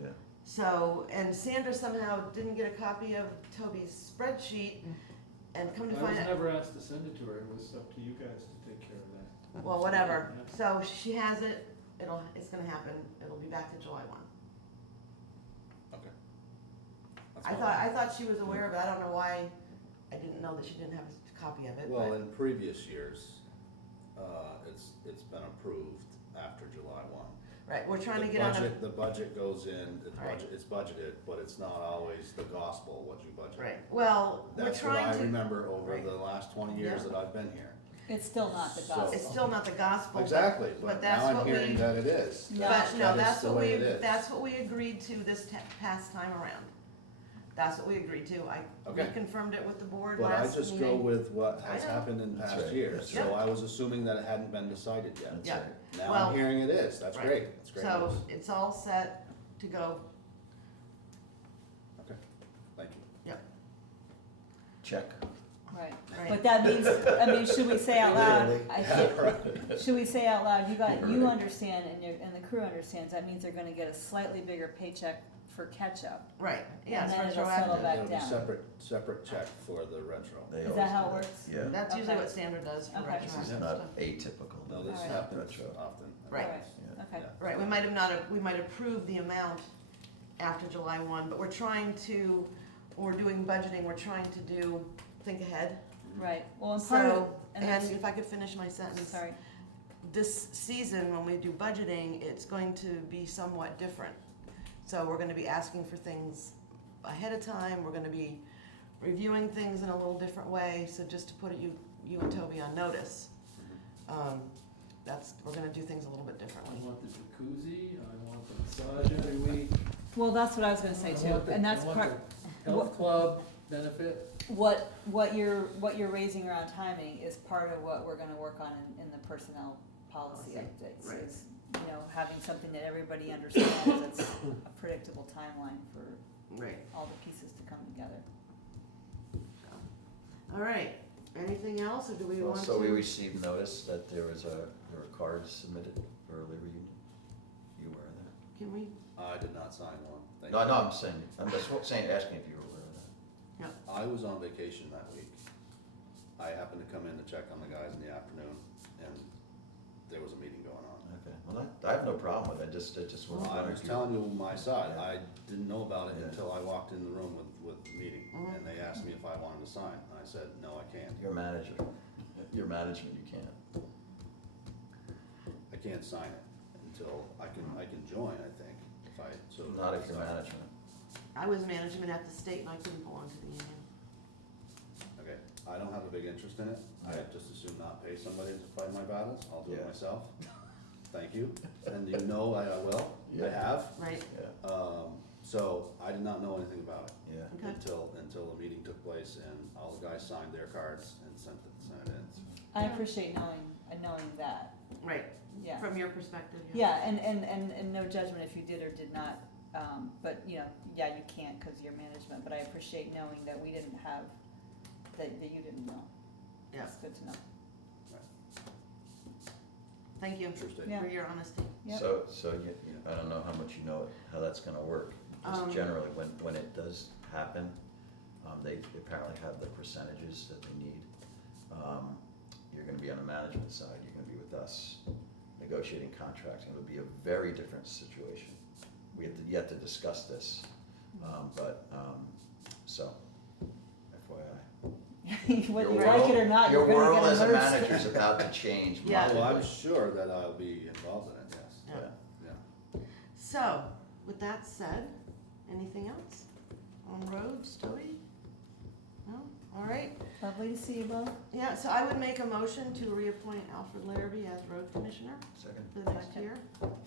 yeah. So, and Sandra somehow didn't get a copy of Toby's spreadsheet and come to I find was out, never asked to send it to her, it was up to you guys to take care of that. well, whatever. Yeah. So she has it, it's gonna happen, it'll be back to July 1. Okay. That's I fine. thought she was aware of it, I don't know why, I didn't know that she didn't have a copy of it, Well, but, in previous years, it's been approved after July 1. right, we're trying to The get on budget- The budget goes in, Right. it's budgeted, but it's not always the gospel what you budget. a, right, well, we're That's what trying I to, remember over Right. the last 20 years Yeah. that I've been here. It's still not the So- gospel. it's still not the gospel, Exactly, but but that's now I'm what we. hearing that it is. No. But That no, is that's the what we, way it is. that's what we agreed to this past time around. That's what we agreed to. We Okay. confirmed it with the board But I last just go meeting. with what has I know. happened in That's past right, years, that's so right. I was assuming that it hadn't been decided yet. That's Yeah. right. Now Well, I'm hearing it is, that's right. great, that's great So news. it's all set to go. Okay, thank you. Check. Right, Right. but that means, should we say out loud? Should we say out loud, you Right. understand and the crew understands, that means they're gonna get a slightly bigger paycheck for catch-up. Right, yeah, And it's then it'll retroactive. settle back It'll be down. separate check for the retro. They Is always that how do it works? Yeah, That's usually Okay. what Sandra does for Okay. this retroactive is not stuff. atypical. No, this Alright. happens Retro. often. Right. Alright, Yeah. okay. Yeah. Right, we might approve the amount after July 1, but we're trying to, when we're doing budgeting, we're trying to think ahead. Right, well, and part of, So, and and that's, if I could finish my sentence. sorry, This season, when we do budgeting, it's going to be somewhat different. So we're gonna be asking for things ahead of time, we're gonna be reviewing things in a little different way, so just to put you and Toby on notice. We're gonna do things a little bit I differently. want the jacuzzi, I want the massage every week. well, that's what I was gonna say I too, want the- and that's I want part, the health club benefit. what you're raising around timing is part of what we're gonna work on in the personnel policy updates. Right. Is, having something that everybody understands, that's a predictable timeline for Right. all the pieces to come together. All right, anything else, or do we want to? So we received notice that there were cards submitted for early reunion. You were there? Can we, I did not not sign one. Thank No, you. no, I'm saying, asking if you were aware of that. I was on vacation that week. I happened to come in to check on the guys in the afternoon, and there was a meeting going on. Okay, well, I have no problem with it, I just was Well, I wondering was if you. telling you my side, Yeah. I didn't know about it Yeah. until I walked in the room with the meeting, Mhm. and they asked me if I wanted to sign, and I said, no, I can't. Your manager, your management, you can't. I can't sign it until I can join, I think, if I, so. Not if you're management. I was management at the state and I couldn't belong to the union. Okay, I don't have a big interest in it, I Yeah. just assume not pay somebody to fight my battles, I'll do it Yeah. myself. Thank you, and you know I will, I Yeah. have. Right. Yeah, So I did not know anything about it yeah. Okay. until the meeting took place and all the guys signed their cards and sent it in. I appreciate knowing that, Right, yeah. from your perspective. Yeah, and no judgment if you did or did not, but, you know, yeah, you can't because you're management, but I appreciate knowing that we didn't have, that you didn't know. Yeah. It's good to know. Thank you Interesting. Yeah. for your honesty. Yep. So I don't know how much you know how that's gonna work. Um, Just generally, when it does happen, they apparently have the percentages that they need. You're gonna be on the management side, you're gonna be with us, negotiating contracts, and it'll be a very different situation. We have yet to discuss this, so, FYI. Whether Your you like world- it or not, you're gonna Your get world as a immersed. manager is about to change Yeah. Well, I'm markedly. sure that I'll be involved in it, yes. Yeah. Yeah. So, with that said, anything else on roads, Toby? No? All right. Lovely to see you both. Yeah, so I would make a motion to reappoint Alfred Larrabee as road commissioner Second. for the next year. All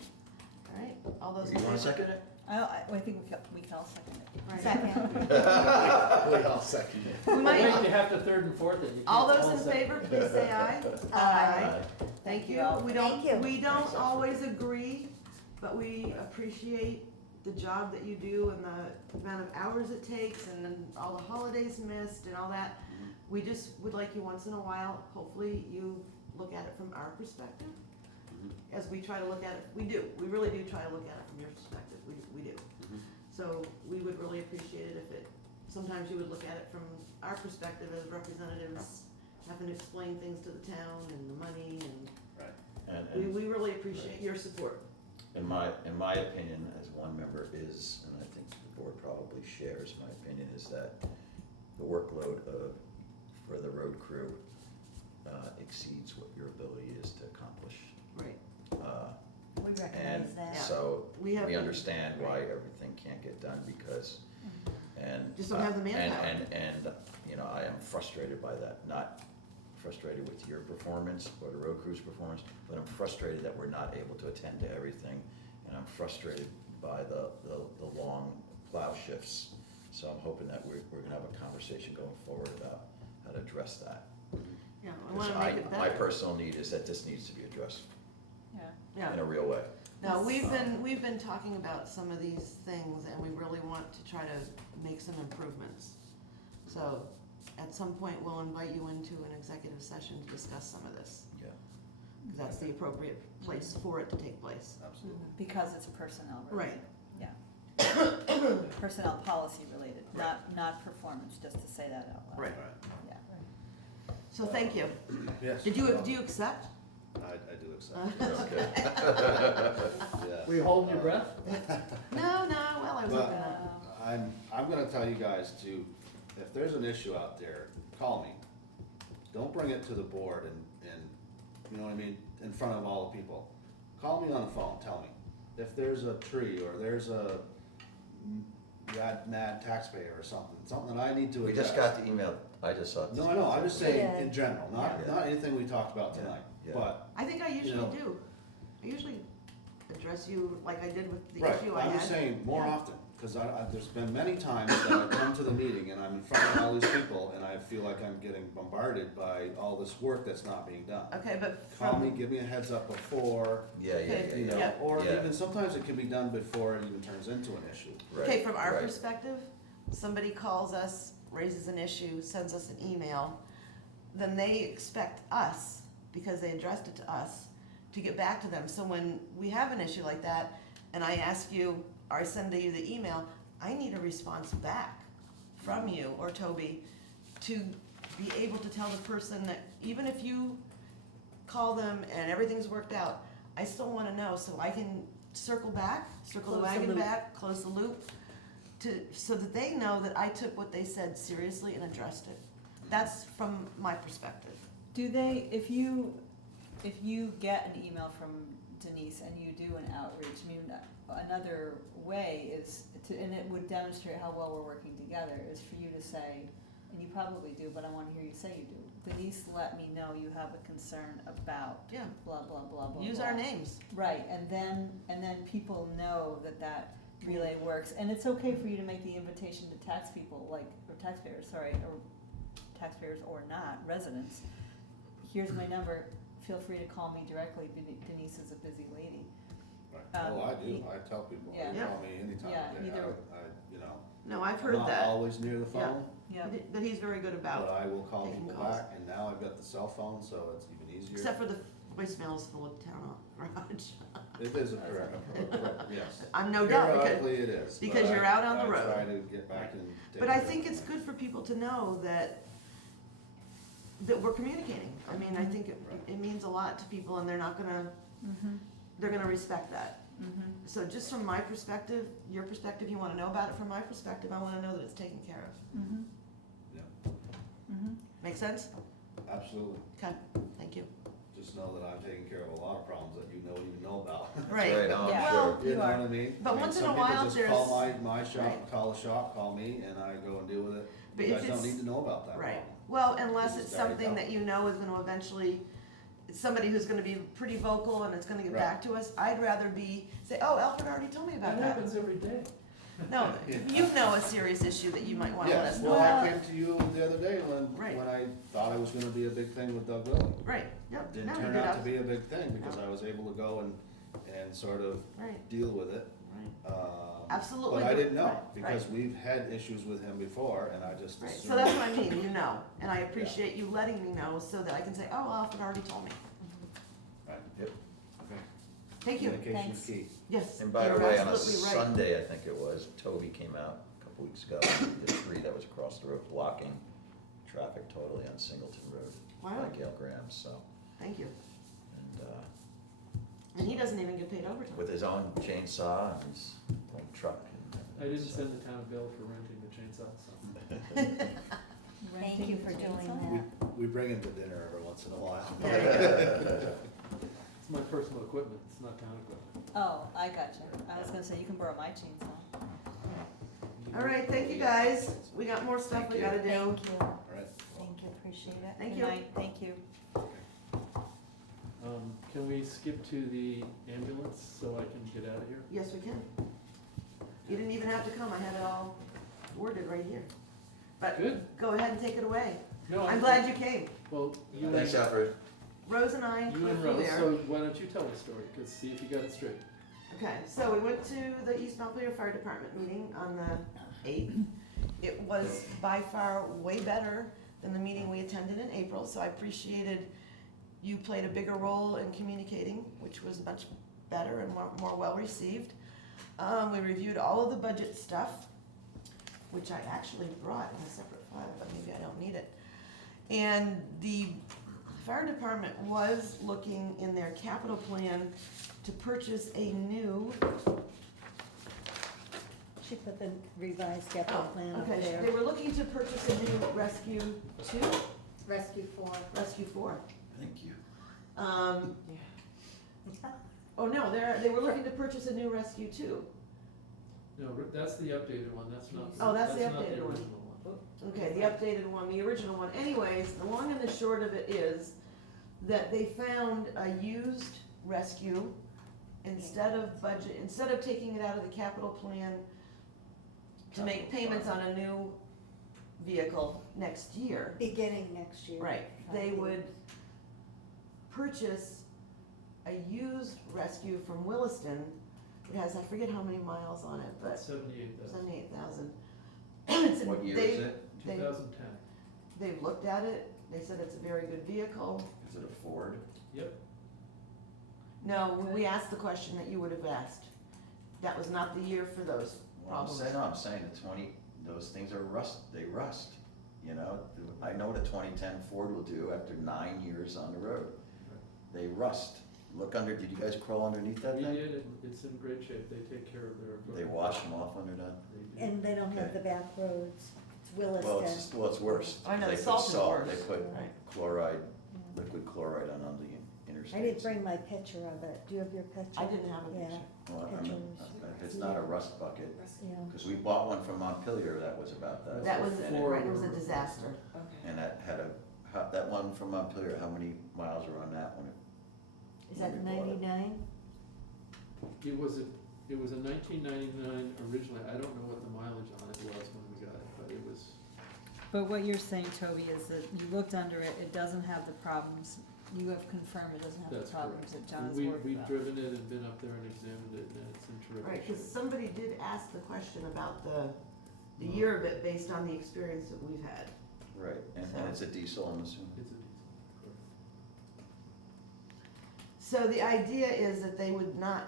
right, all those in You favor? wanna second it? I think we can all second it. Right. Second. We all second it. We might- Wait, you have to third and fourth it. You All can't those in second. favor, please say aye. Aye. Thank you. all. We Thank you. don't, we don't Thanks, Alfred. always agree, but we appreciate the job that you do and the amount of hours it takes and then all the holidays missed and all that. We just would like you once in a while, hopefully you look at it from our perspective. As we try to look at it, we really do try to look at it from your perspective, we do. Mhm. So we would really appreciate it if sometimes you would look at it from our perspective as representatives, having to explain things to the town and the money, and Right. And we really appreciate your support. in my opinion, as one member is, and I think the board probably shares my opinion, is that the workload for the road crew exceeds what your ability is to accomplish. Right. We And recognize that. so, We have we been- understand why everything can't get done because, and. Just don't have the manpower. And, you know, I am frustrated by that, not frustrated with your performance or the road crew's performance, but I'm frustrated that we're not able to attend to everything. And I'm frustrated by the long plow shifts. So I'm hoping that we're gonna have a conversation going forward about how to address that. Yeah, I Because wanna make it my better. personal need is that this needs to be addressed Yeah. in Yeah, a real way. no, we've been talking about some of these things and we really want to try to make some improvements. So, at some point, we'll invite you into an executive session to discuss some of this. Yeah. 'Cause that's the appropriate place for it to take place. Absolutely. Because it's personnel related. Right. Yeah. Personnel policy related, not performance, just to say that out loud. Right. Yeah. So thank you. Yes. Do you accept? I do accept. Okay. Yeah. Were you holding your breath? No, well, I was Well, looking at. I'm gonna tell you guys to, if there's an issue out there, call me. Don't bring it to the board and, you know what I mean, in front of all the people. Call me on the phone, tell me. If there's a tree or there's a mad taxpayer or something that I need to We address. just got the email, I just saw. No, I know, I'm just saying Yeah. in general, not Yeah. anything we talked about tonight, Yeah. but. I think I usually know. do. I usually address you like I did with the Right, issue I had. I'm just saying more Yeah. often, because there's been many times that I come to the meeting and I'm in front of all these people and I feel like I'm getting bombarded by all this work that's not being done. Okay, but Call me, from, give me a heads up before, Yeah, yeah, you know, yeah. or Yeah. even sometimes it can be done before it even turns into an issue. Right, okay, from our right. perspective, somebody calls us, raises an issue, sends us an email, then they expect us, because they addressed it to us, to get back to them. So when we have an issue like that, and I ask you, or I send you the email, I need a response back from you or Toby to be able to tell the person that even if you call them and everything's worked out, I still wanna know so I can circle back, circle the Close the wagon loop. back, close the loop, so that they know that I took what they said seriously and addressed it. That's from my perspective. Do they, if you get an email from Denise and you do an outreach, I mean, another way is to, and it would demonstrate how well we're working together, is for you to say, and you probably do, but I wanna hear you say you do. Denise, let me know you have a concern about Yeah. blah, blah, blah, blah, Use blah. our names. Right, and then people know that relay works, and it's okay for you to make the invitation to taxpayers or not, residents. Here's my number, feel free to call me directly, Denise is a busy lady. Right. Oh, I do, I tell people, Yeah. you call me anytime, Yeah, of day. either- you know. No, I've I'm heard not that, always near the phone, Yeah, but he's very good but about, I will call taking people calls. back, and now I've got the cell phone, so it's even easier. except for the voicemails full of town garage. It is a correct, yes. I'm no doubt, because, Periodically it is. because but you're I- out on the I road. try to get back and. take but I care think of it's it. good for people to know that we're communicating. I mean, I think it means a lot to people and they're not gonna, they're gonna respect that. So just from my perspective, your perspective, you wanna know about it, from my perspective, I wanna know that it's taken care of. Yeah, Make sense? absolutely. Okay, thank you. Just know that I'm taking care of a lot of problems that you don't even know about. Right. Right, oh, I'm Yeah. sure. You You know are. what I mean? But I mean, once in some a people while, just there's- call my shop, Right. call the shop, call me, and I go and deal with it. But You if guys don't it's- need to know about that Right, problem. well, unless It's it's very something that tough. you know is gonna eventually, it's somebody who's gonna be pretty vocal and it's gonna get Right. back to us, I'd rather say, oh, Alfred already told me about That that. happens every day. No, you know a serious issue that you might wanna let us Yes, know well, about. I came to you the other day Right. when I thought it was gonna be a big thing with Doug Willie. Right, yep, Didn't no, you turn did out to us. be a big thing because I was able to go and sort of Right, deal with it. right, absolutely. But I didn't know, Right, because right, we've had issues with him before, and I just right, assumed. so that's what I mean, you know, and I appreciate you letting me know so that I can say, oh, Alfred already told me. Right, Yep. okay. Thank you, Communication is Thanks. key. yes, And by the you're way, on a absolutely right. Sunday, I think it was, Toby came out a couple weeks ago, the tree that was across the road blocking traffic totally on Singleton Road. Wow. By Gail Graham, so, Thank you, and, and he doesn't even get paid overtime. with his own chainsaw and his own truck. I didn't so- send the town a bill for renting the chainsaw, so. Thank you for doing that. We bring him to dinner every once in a while. It's my personal equipment, it's not town equipment. oh, I gotcha, I was gonna say, you can borrow my chainsaw. All right, thank you guys, we got more stuff we gotta do. Thank you, All right. thank you, appreciate it. Thank Good you. night, thank you. Can we skip to the ambulance so I can get out of here? Yes, we can. You didn't even have to come, I had it all worded right here. But Good. go ahead and take it away. No, I'm glad you came. Well, you and, Thanks, Alfred. Rose and I you and flew Rose, there. so why don't you tell the story, cause see if you got it straight. Okay, so we went to the East Montpelier Fire Department meeting on the 8th. It was by far way better than the meeting we attended in April, so I appreciated you played a bigger role in communicating, which was much better and more well-received. We reviewed all of the budget stuff, which I actually brought in a separate file, but maybe I don't need it. And the fire department was looking in their capital plan to purchase a new, She put the revised capital plan up okay, they there. were looking to purchase a new Rescue 2, Rescue 4. Rescue 4. Thank you. Oh, no, they were looking to purchase a new Rescue 2. No, that's the updated one, that's not. Oh, that's the not updated one. original one. Okay, the updated one, the original one. Anyways, the long and the short of it is that they found a used Rescue instead of taking it out of the capital plan to make payments on a new vehicle next year. Beginning next year. Right, they would purchase a used Rescue from Williston. It has, I forget how many miles on it, but 78,000. 78,000. What year is it? They- 2010. They've looked at it, they said it's a very good vehicle. Is it a Ford? Yep. No, we asked the question that you would have asked. that was not the year for those Well, I'm problems. saying, no, I'm saying the 20, those things are they rust, you know? I know what a 2010 Ford will do after 9 years on the road. They rust. Look under, did you guys crawl underneath that We thing? did, it's in great shape, they take care of their. They wash them off under that? They do. And they don't have Okay. the back roads, it's Well, Williston. it's worse. I know, They the put salt is worse. They put Right. chloride, Yeah. liquid chloride on the interstates. I didn't bring my picture of it, do you have your picture? I didn't have a Yeah, picture. Well, I mean, pictures. if it's not a rust bucket, yeah. because we bought one from Montpelier that was about that. That was, Before right, it was a we were- disaster. Okay. And that had that one from Montpelier, how many miles were on that one? Is that when we bought it? 99? It was a 1999 originally, I don't know what the mileage on it was when we got it, but it was, But what you're saying, Toby, is that you looked under it, it doesn't have the problems, you have confirmed it doesn't have the that's problems correct. that John has We- worked We've about. driven it and been up there and examined it, and it's in terrific Right, because shape. somebody did ask the question about the Mhm. year of it based on the experience that we've had. Right, and it's a diesel, I'm assuming? It's a diesel, correct. So the idea is that they would not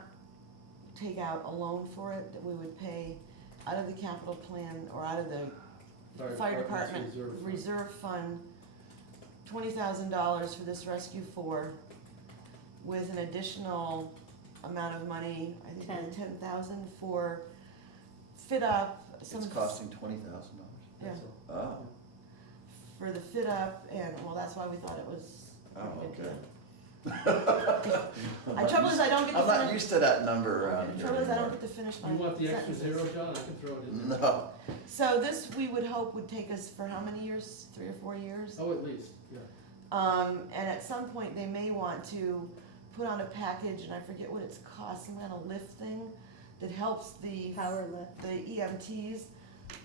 take out a loan for it, that we would pay out of the capital plan or out of the fire department Reserve Fund. reserve fund, $20,000 for this Rescue 4, with an additional amount of money, I think Ten. 10,000 for fit up. some It's costing $20,000? Yeah, That's all. Oh, for the fit up, and, well, that's why we thought it was a oh, good okay. deal. The trouble is I don't get to I'm not finish, used to that number around the here trouble is I don't anymore. get to finish my You want the extra sentences. zero, John, I can throw it in there. No, So this, we would hope, would take us for how many years? 3 or 4 years? Oh, at least, yeah. And at some point, they may want to put on a package, and I forget what it's cost, some kind of lift thing that helps the Power lift. the EMTs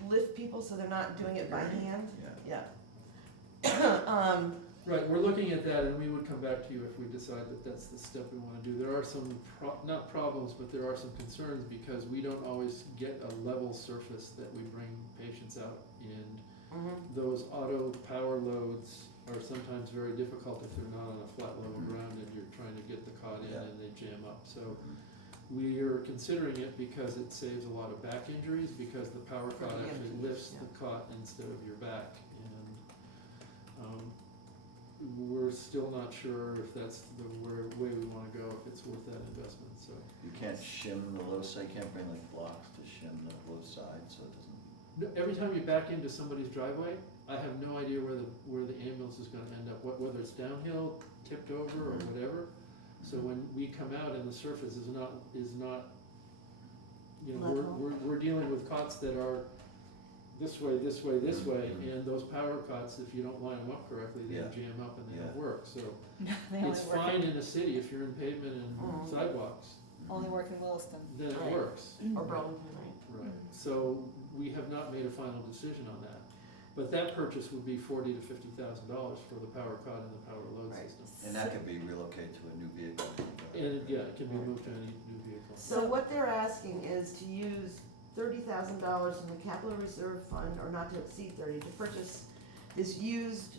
lift people so they're not doing it by hand. yeah. Yeah. Right, we're looking at that, and we would come back to you if we decide that that's the step we wanna do. There are some, not problems, but there are some concerns, because we don't always get a level surface that we bring patients out in. Mhm. Those auto power loads are sometimes very difficult if they're not on a flat level ground and you're trying to get the cot in Yeah. and they jam up. So we are considering it because it saves a lot of back injuries, because the power For cot the actually EMTs, lifts yeah. the cot instead of your back. And we're still not sure if that's the way we wanna go, if it's worth that investment, so. You can't shim the low side, you can't bring like blocks to shim the low side, so it doesn't. Every time you back into somebody's driveway, I have no idea where the ambulance is gonna end up, whether it's downhill, tipped over, or whatever. So when we come out and the surface is not, you know, Level. we're dealing with cots that are this way, this way, this way, Mhm. and those power cots, if you don't line them up correctly, they Yeah. jam up and they don't Yeah. work, so. They only It's work fine in- in a city if you're in pavement and Mhm. sidewalks, Only work in Williston. then it Right. works. Or Burlington, right? Right, so we have not made a final decision on that. But that purchase would be $40,000 to $50,000 for the power cot and the power load Right. system. And that could be relocated to a new vehicle. And, yeah, it can be moved to any new vehicle. So what they're asking is to use $30,000 from the capital reserve fund, or not to exceed 30, to purchase this used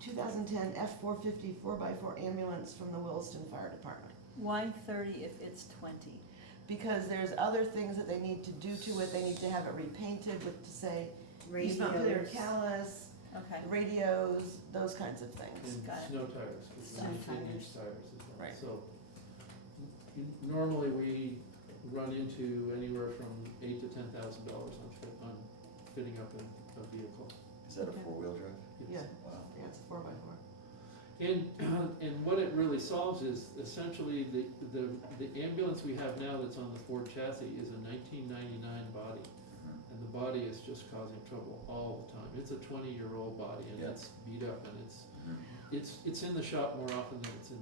2010 F-450 4x4 ambulance from the Williston Fire Department. Why 30 if it's 20? Because there's other things that they need to do to it, they need to have it repainted with, to say, East Montpelier, Radios. Calais, Okay. radios, those kinds of things. And Got it. snow tires, it's Snow 18-inch tires as well. Right. So normally we run into anywhere from $8,000 to $10,000 on fitting up a vehicle. Is that a four-wheel drive? Yeah, Wow. yeah, it's a 4x4. And what it really solves is essentially the ambulance we have now that's on the Ford chassis is a 1999 body. Mhm. And the body is just causing trouble all the time. It's a 20-year-old body and Yeah. it's beat up and Mhm. it's in the shop more often than it's in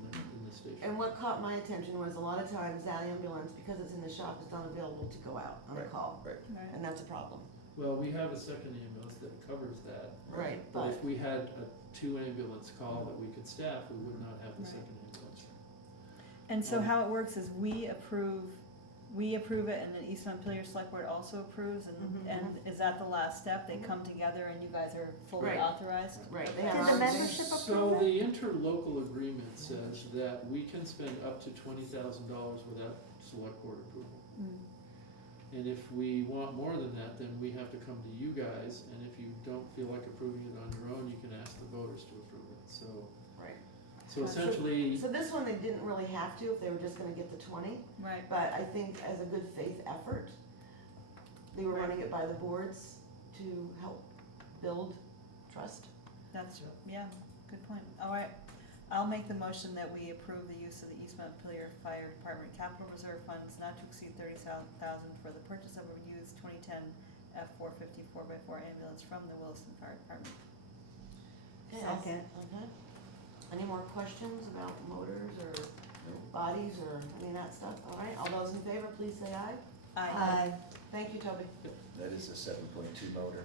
the station. And what caught my attention was a lot of times that ambulance, because it's in the shop, is not available to go out on a Right, call. Right. Right. And that's a problem. Well, we have a second ambulance that covers that. Right, But but, if we had a 2-ambulance call that we could staff, we would not have the Right. second ambulance. And so how it works is we approve we approve it and the East Montpelier Select Board also approves, Mhm. and is that the last step? They come together and you guys are fully Right. authorized? Right, they Did have the our- membership So approve it? the interlocal agreement says that we can spend up to $20,000 without select board approval. Mm. And if we want more than that, then we have to come to you guys, and if you don't feel like approving it on your own, you can ask the voters to approve it, so. Right. So essentially, So this one, they didn't really have to if they were just gonna get the 20, Right. but I think as a good faith effort, they were running it by the boards to help build trust. That's, yeah, good point. All right, I'll make the motion that we approve the use of the East Montpelier Fire Department Capital Reserve Funds not to exceed 30,000 for the purchase of a used 2010 F-450 4x4 ambulance from the Williston Fire Department. Okay. Second. Okay. Any more questions about motors or bodies or any of that stuff? All right, all those in favor, please say aye. Aye. Thank you, Toby. That is a 7.2 motor.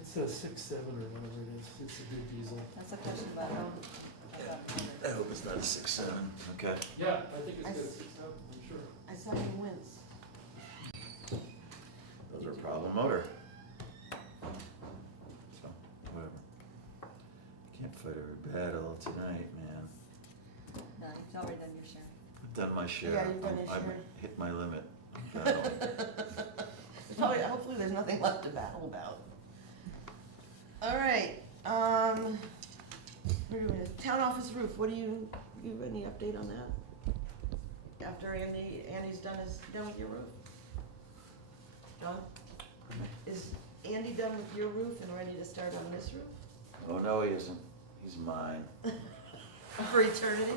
it's a 6.7 or whatever it is, it's a good diesel. That's a question about, I hope it's not a 6.7. Okay. Yeah, I think it's I got a s- 6.7, I'm sure. I saw you wince. Those are a problem motor. So, whatever. Can't fight every battle tonight, man. no, you've already done your share. I've done my share. Yeah, you've done your I've share. hit my limit. Battling. There's probably, hopefully there's nothing left to battle about. All right, where do we, town office roof, what do you have any update on that? After Andy's done with your roof? John? Is Andy done with your roof and ready to start on this roof? Oh, no, he isn't. He's mine. For eternity?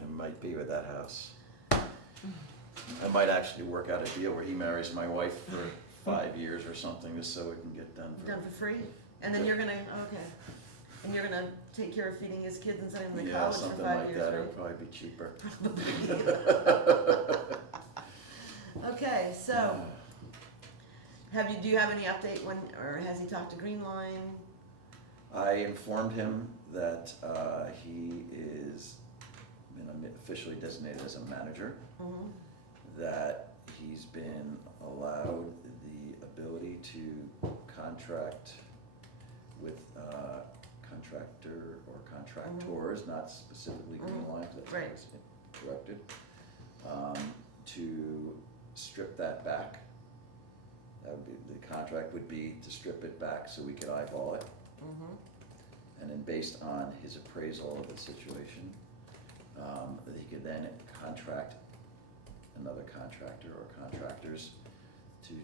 It might be with that house. I might actually work out a deal where he marries my wife for 5 years or something, just so it can get done Done for free? And then you're gonna, okay, and you're gonna take care of feeding his kids and sending them to Yeah, college for something 5 like years, that, right? it'll probably be cheaper. Okay, so, do you have any update when, or has he talked to Green Line? I informed him that he is been officially designated as a manager, Mm-hmm. that he's been allowed the ability to contract with contractor or contractors, not specifically Green Mhm. Line, 'cause that's Right. what's corrected, to strip that back. That would be, the contract would be to strip it back so we could eyeball it. Mm-hmm. And then based on his appraisal of the situation, that he could then contract another contractor or contractors to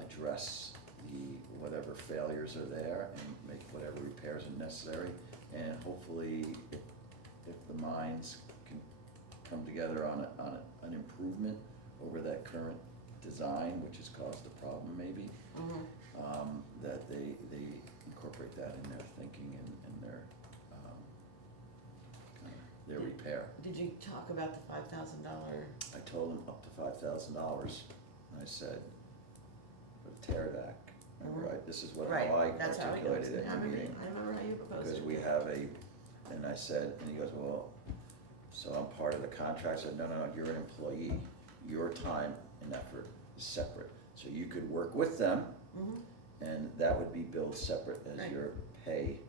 address the whatever failures are there and make whatever repairs are necessary. And hopefully, if the minds can come together on an improvement over that current design, which has caused the problem maybe, Mm-hmm. that they incorporate that in their thinking and their, kind of their repair. Did you talk about the $5,000? I told them up to $5,000, and I said, for the tear deck, remember, this is what, how I Right, that's how it goes. articulated it I in the remember, meeting. I remember how you proposed it. Because we have and I said, and he goes, well, so I'm part of the contract. I said, no, you're an employee. Your time and effort is separate. So you could work with them, Mhm. and that would be billed separate as Right. your pay,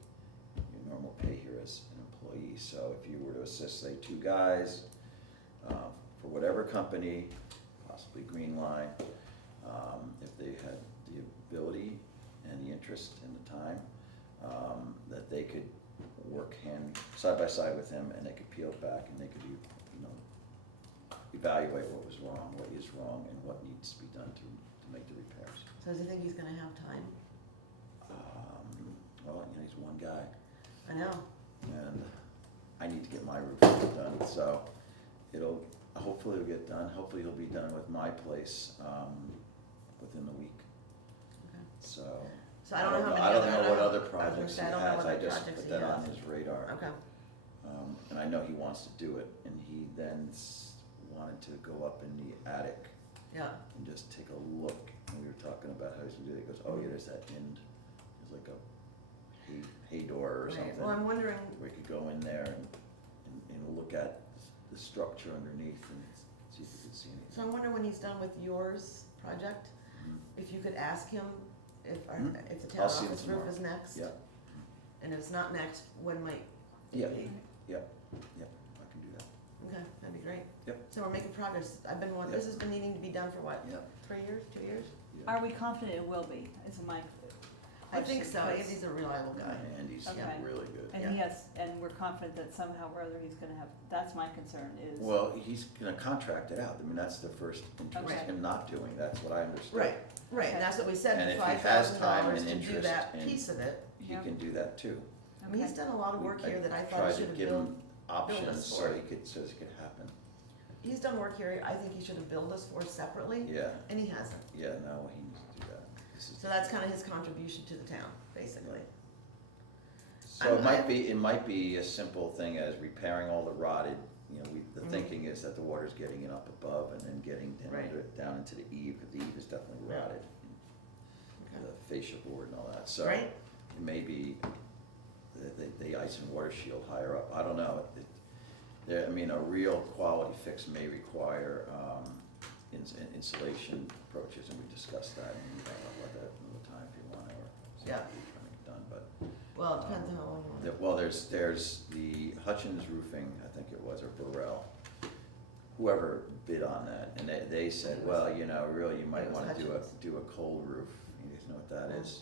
your normal pay here as an employee. So if you were to assist, say, 2 guys, for whatever company, possibly Green Line, if they had the ability and the interest and the time, that they could work side by side with him, and they could peel it back, and they could, evaluate what was wrong, what is wrong, and what needs to be done to make the repairs. So does he think he's gonna have time? Well, he's one guy, I know. and I need to get my roof done, so hopefully it'll get done. Hopefully he'll be done with my place, within the week. Okay. So. So I don't know how many I don't other- know what I other was gonna projects he say, I don't know has, what I other just projects put he that on has. his radar. Okay. And I know he wants to do it, and he then wanted to go up in the attic Yeah. and just take a look, and we were talking about how he's gonna do it. He goes, oh yeah, there's that end, there's like a hay door or Right. something. Well, I'm wondering, We could go in there and look at the structure underneath and see see if you could see So I anything. wonder when he's done with yours project, Mhm. if you could ask him if, Mhm. if the town I'll see him office roof tomorrow. is next? Yeah, And if it's not next, when might yeah, it be? yeah, I can do that. Okay, that'd be great. Yep. So we're making progress. I've been, this has been needing to be done for what, Yep. 3 years, 2 years? Yeah. Are we confident it will be, is my I think so. question, 'cause- Andy's a reliable guy. Andy's Okay. really good. And Yeah. he has, and we're confident that somehow or other he's gonna have, that's my concern is. Well, he's gonna contract it out, I mean, that's the first interest Okay. in not doing, that's what I understood. Right, right, and that's what we And said, if the he $5,000 has time and to do interest that and- piece of it. He Yeah. can do that too. I mean, he's done a lot of work I here that I thought tried he to should have give built. him options us so for. he could, so it could happen. He's done work here, I think he should have billed us for separately, Yeah, and he hasn't. yeah, no, he needs to do that. This is- So that's kind of his contribution to the town, basically. So it might be a simple thing as repairing all the rotted, you know, the Mhm. thinking is that the water's getting it up above and then getting Right. down into the eave, because the eave is definitely Yeah. rotted. Okay. The fascia board and all that, so. Right. It may be the ice and water shield higher up, I don't know. I mean, a real quality fix may require, insulation approaches, and we discussed that, and we can talk about that another time if you want, or Yeah. something trying to get done, but. Well, it depends on how long you want. Well, there's the Hutchins Roofing, I think it was, or Burrell, whoever bid on that, and they said, well, you know, really, you might It was wanna Hutchins. do a cold roof, you guys know what that Mm. is?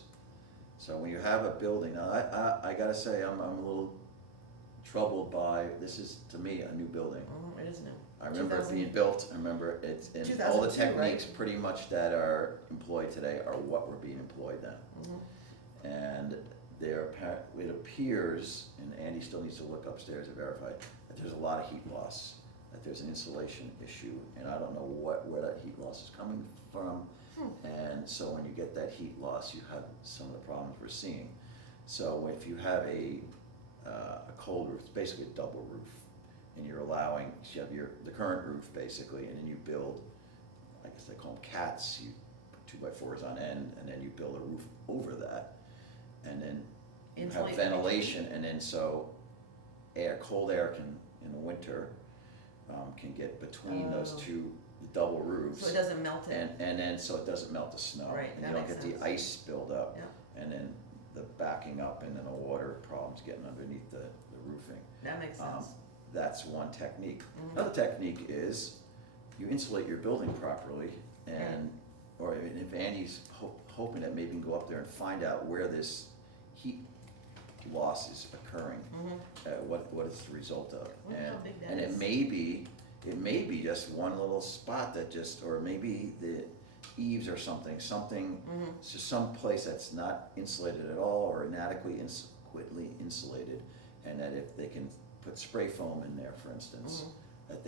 So when you have a building, now, I gotta say, I'm a little troubled by, this is, to me, a new building. It is new. I remember it 2000 being built, I remember it's, and all the 2002, right? techniques pretty much that are employed today are what were being employed then. Mhm. And it appears, and Andy still needs to look upstairs to verify, that there's a lot of heat loss, that there's an insulation issue, and I don't know where that heat loss is coming from. And so when you get that heat loss, you have some of the problems we're seeing. So if you have a cold roof, it's basically a double roof, and you're allowing, you have the current roof basically, and then you build, I guess they call them cats, you put 2x4s on end, and then you build a roof over that, and then you have Insulate the ventilation, and then so cold air can, in the winter, can get between those Oh. two, the double roofs. So it doesn't melt it. And then, so it doesn't melt the snow. Right, And that you don't makes get the sense. ice build up. Yeah. And then the backing up and then the water problems getting underneath the roofing. That makes Um, sense. That's one technique. Mhm. Another technique is you insulate your building properly and, or if Andy's hoping that maybe you can go up there and find out where this heat loss is occurring, Mhm. what it's the result of. Wonder how big that And is. it may be just one little spot that just, or maybe the eaves or something, Mhm. it's just some place that's not insulated at all or inadequately insulated, and that if they can put spray foam in there, for instance, Mhm.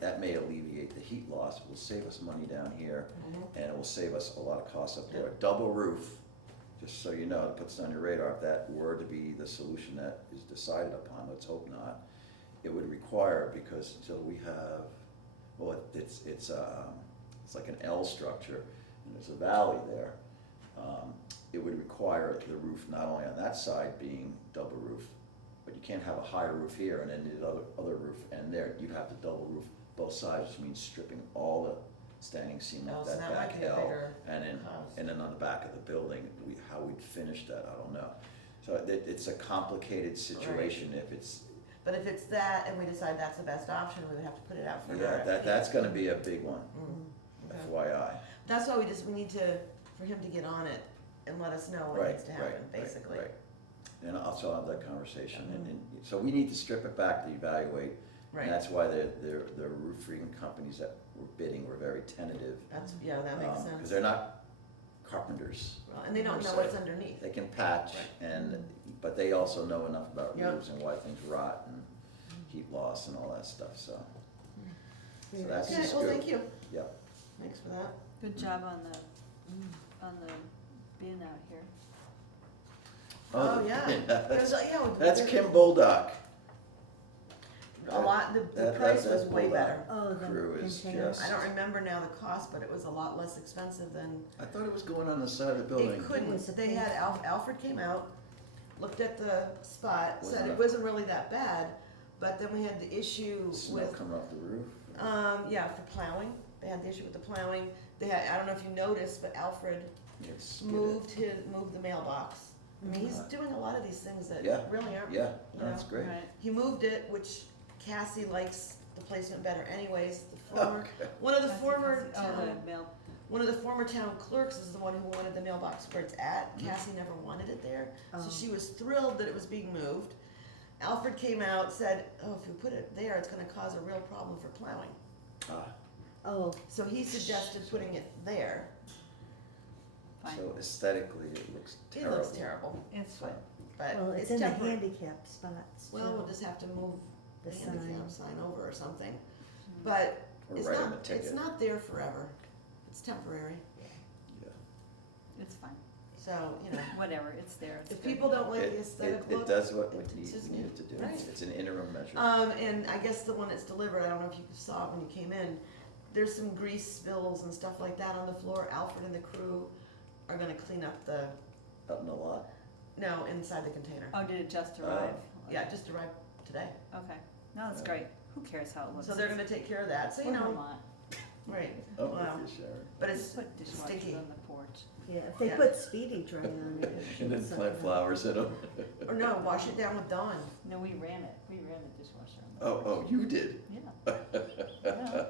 that may alleviate the heat loss, it will save us money down here, Mhm. and it will save us a lot of costs up there. Yeah. A double roof, just so you know, it puts it on your radar, if that were to be the solution that is decided upon, let's hope not, it would require, because, so we have, well, it's like an L structure, and there's a valley there. It would require the roof not only on that side being double roof, but you can't have a higher roof here and then the other roof and there, you'd have to double roof both sides, which means stripping all the standing seam Oh, up so that that might back be a L. bigger And cost. then on the back of the building, how we'd finish that, I don't know. So it's a complicated situation if it's, But if it's that and we decide that's the best option, we would have to put it out for an yeah, RFP. that's gonna be a big one, Okay. FYI. That's why we need for him to get on it and let us know what Right, needs to right, happen, right, basically. right. And also have that conversation, and so we need to strip it back to evaluate. Right. And that's why the roofing companies that were bidding were very tentative. Yeah, that makes Because sense. they're not carpenters. Well, and they don't per know se. what's underneath. They can patch, Right. but they also know enough about Yeah. roofs and why things rot and heat loss and all that stuff, so. So that's the Okay, well, scoop. thank you. Yep. Thanks for that. Good job on the being out here. Oh, yeah. That's, Yeah, that's Kim Bulldog. A lot, the That- price that's was way Bulldog. better. Oh, the Crew is containers. just- I don't remember now the cost, but it was a lot less expensive than, I thought it was going on the side of the building. it couldn't, they had, Alfred came out, looked at the spot, said Wasn't it it- wasn't really that bad, but then we had the issue Snow with, coming off the roof. Yeah, for plowing, they had the issue with the plowing, they had, I don't know if you noticed, but Alfred It's, moved the mailbox. I mean, he's doing a lot of these things that Yeah. really aren't, yeah, you that's know. great. Right. He moved it, which Cassie likes the placement better anyways, the former, Okay. one of the former Oh, town, the mail, one of the former town clerks is the one who wanted the mailbox where it's at. Cassie never wanted it there, so Oh. she was thrilled that it was being moved. Alfred came out, said, oh, if you put it there, it's gonna cause a real problem for plowing. Ah, Oh, So he suggested putting it there. fine, so aesthetically, it looks It terrible. looks terrible, it's fine. but well, it's it's in the temporary. handicap spots, Well, we'll too. just have to move the The handicap sign. sign over or something. But Or it's write him a not, ticket. it's not there forever. It's temporary. Yeah. It's fine, So, you know, whatever, it's there, it's if good. people don't like the It, aesthetic it look. does what we it's need just- it to do. right. It's an interim measure. And I guess the one that's delivered, I don't know if you saw it when you came in, there's some grease spills and stuff like that on the floor. Alfred and the crew are gonna clean up the, Out in the lot. no, inside the container. Oh, did it just arrive? Yeah, it just arrived today. Okay, no, that's great, who cares how it looks? So they're gonna take care of that, so you We're know, Vermont. right, Oh, wow. with you, Sharon. But Just it's put dishwasher stinky. on the porch. Yeah, if they Yeah. put Speedy Dry on it. it should And then suck plant it up. flowers in them. Or no, wash it down with Dawn. No, we ran the dishwasher on the Oh, porch. oh, you did? Yeah. Yeah.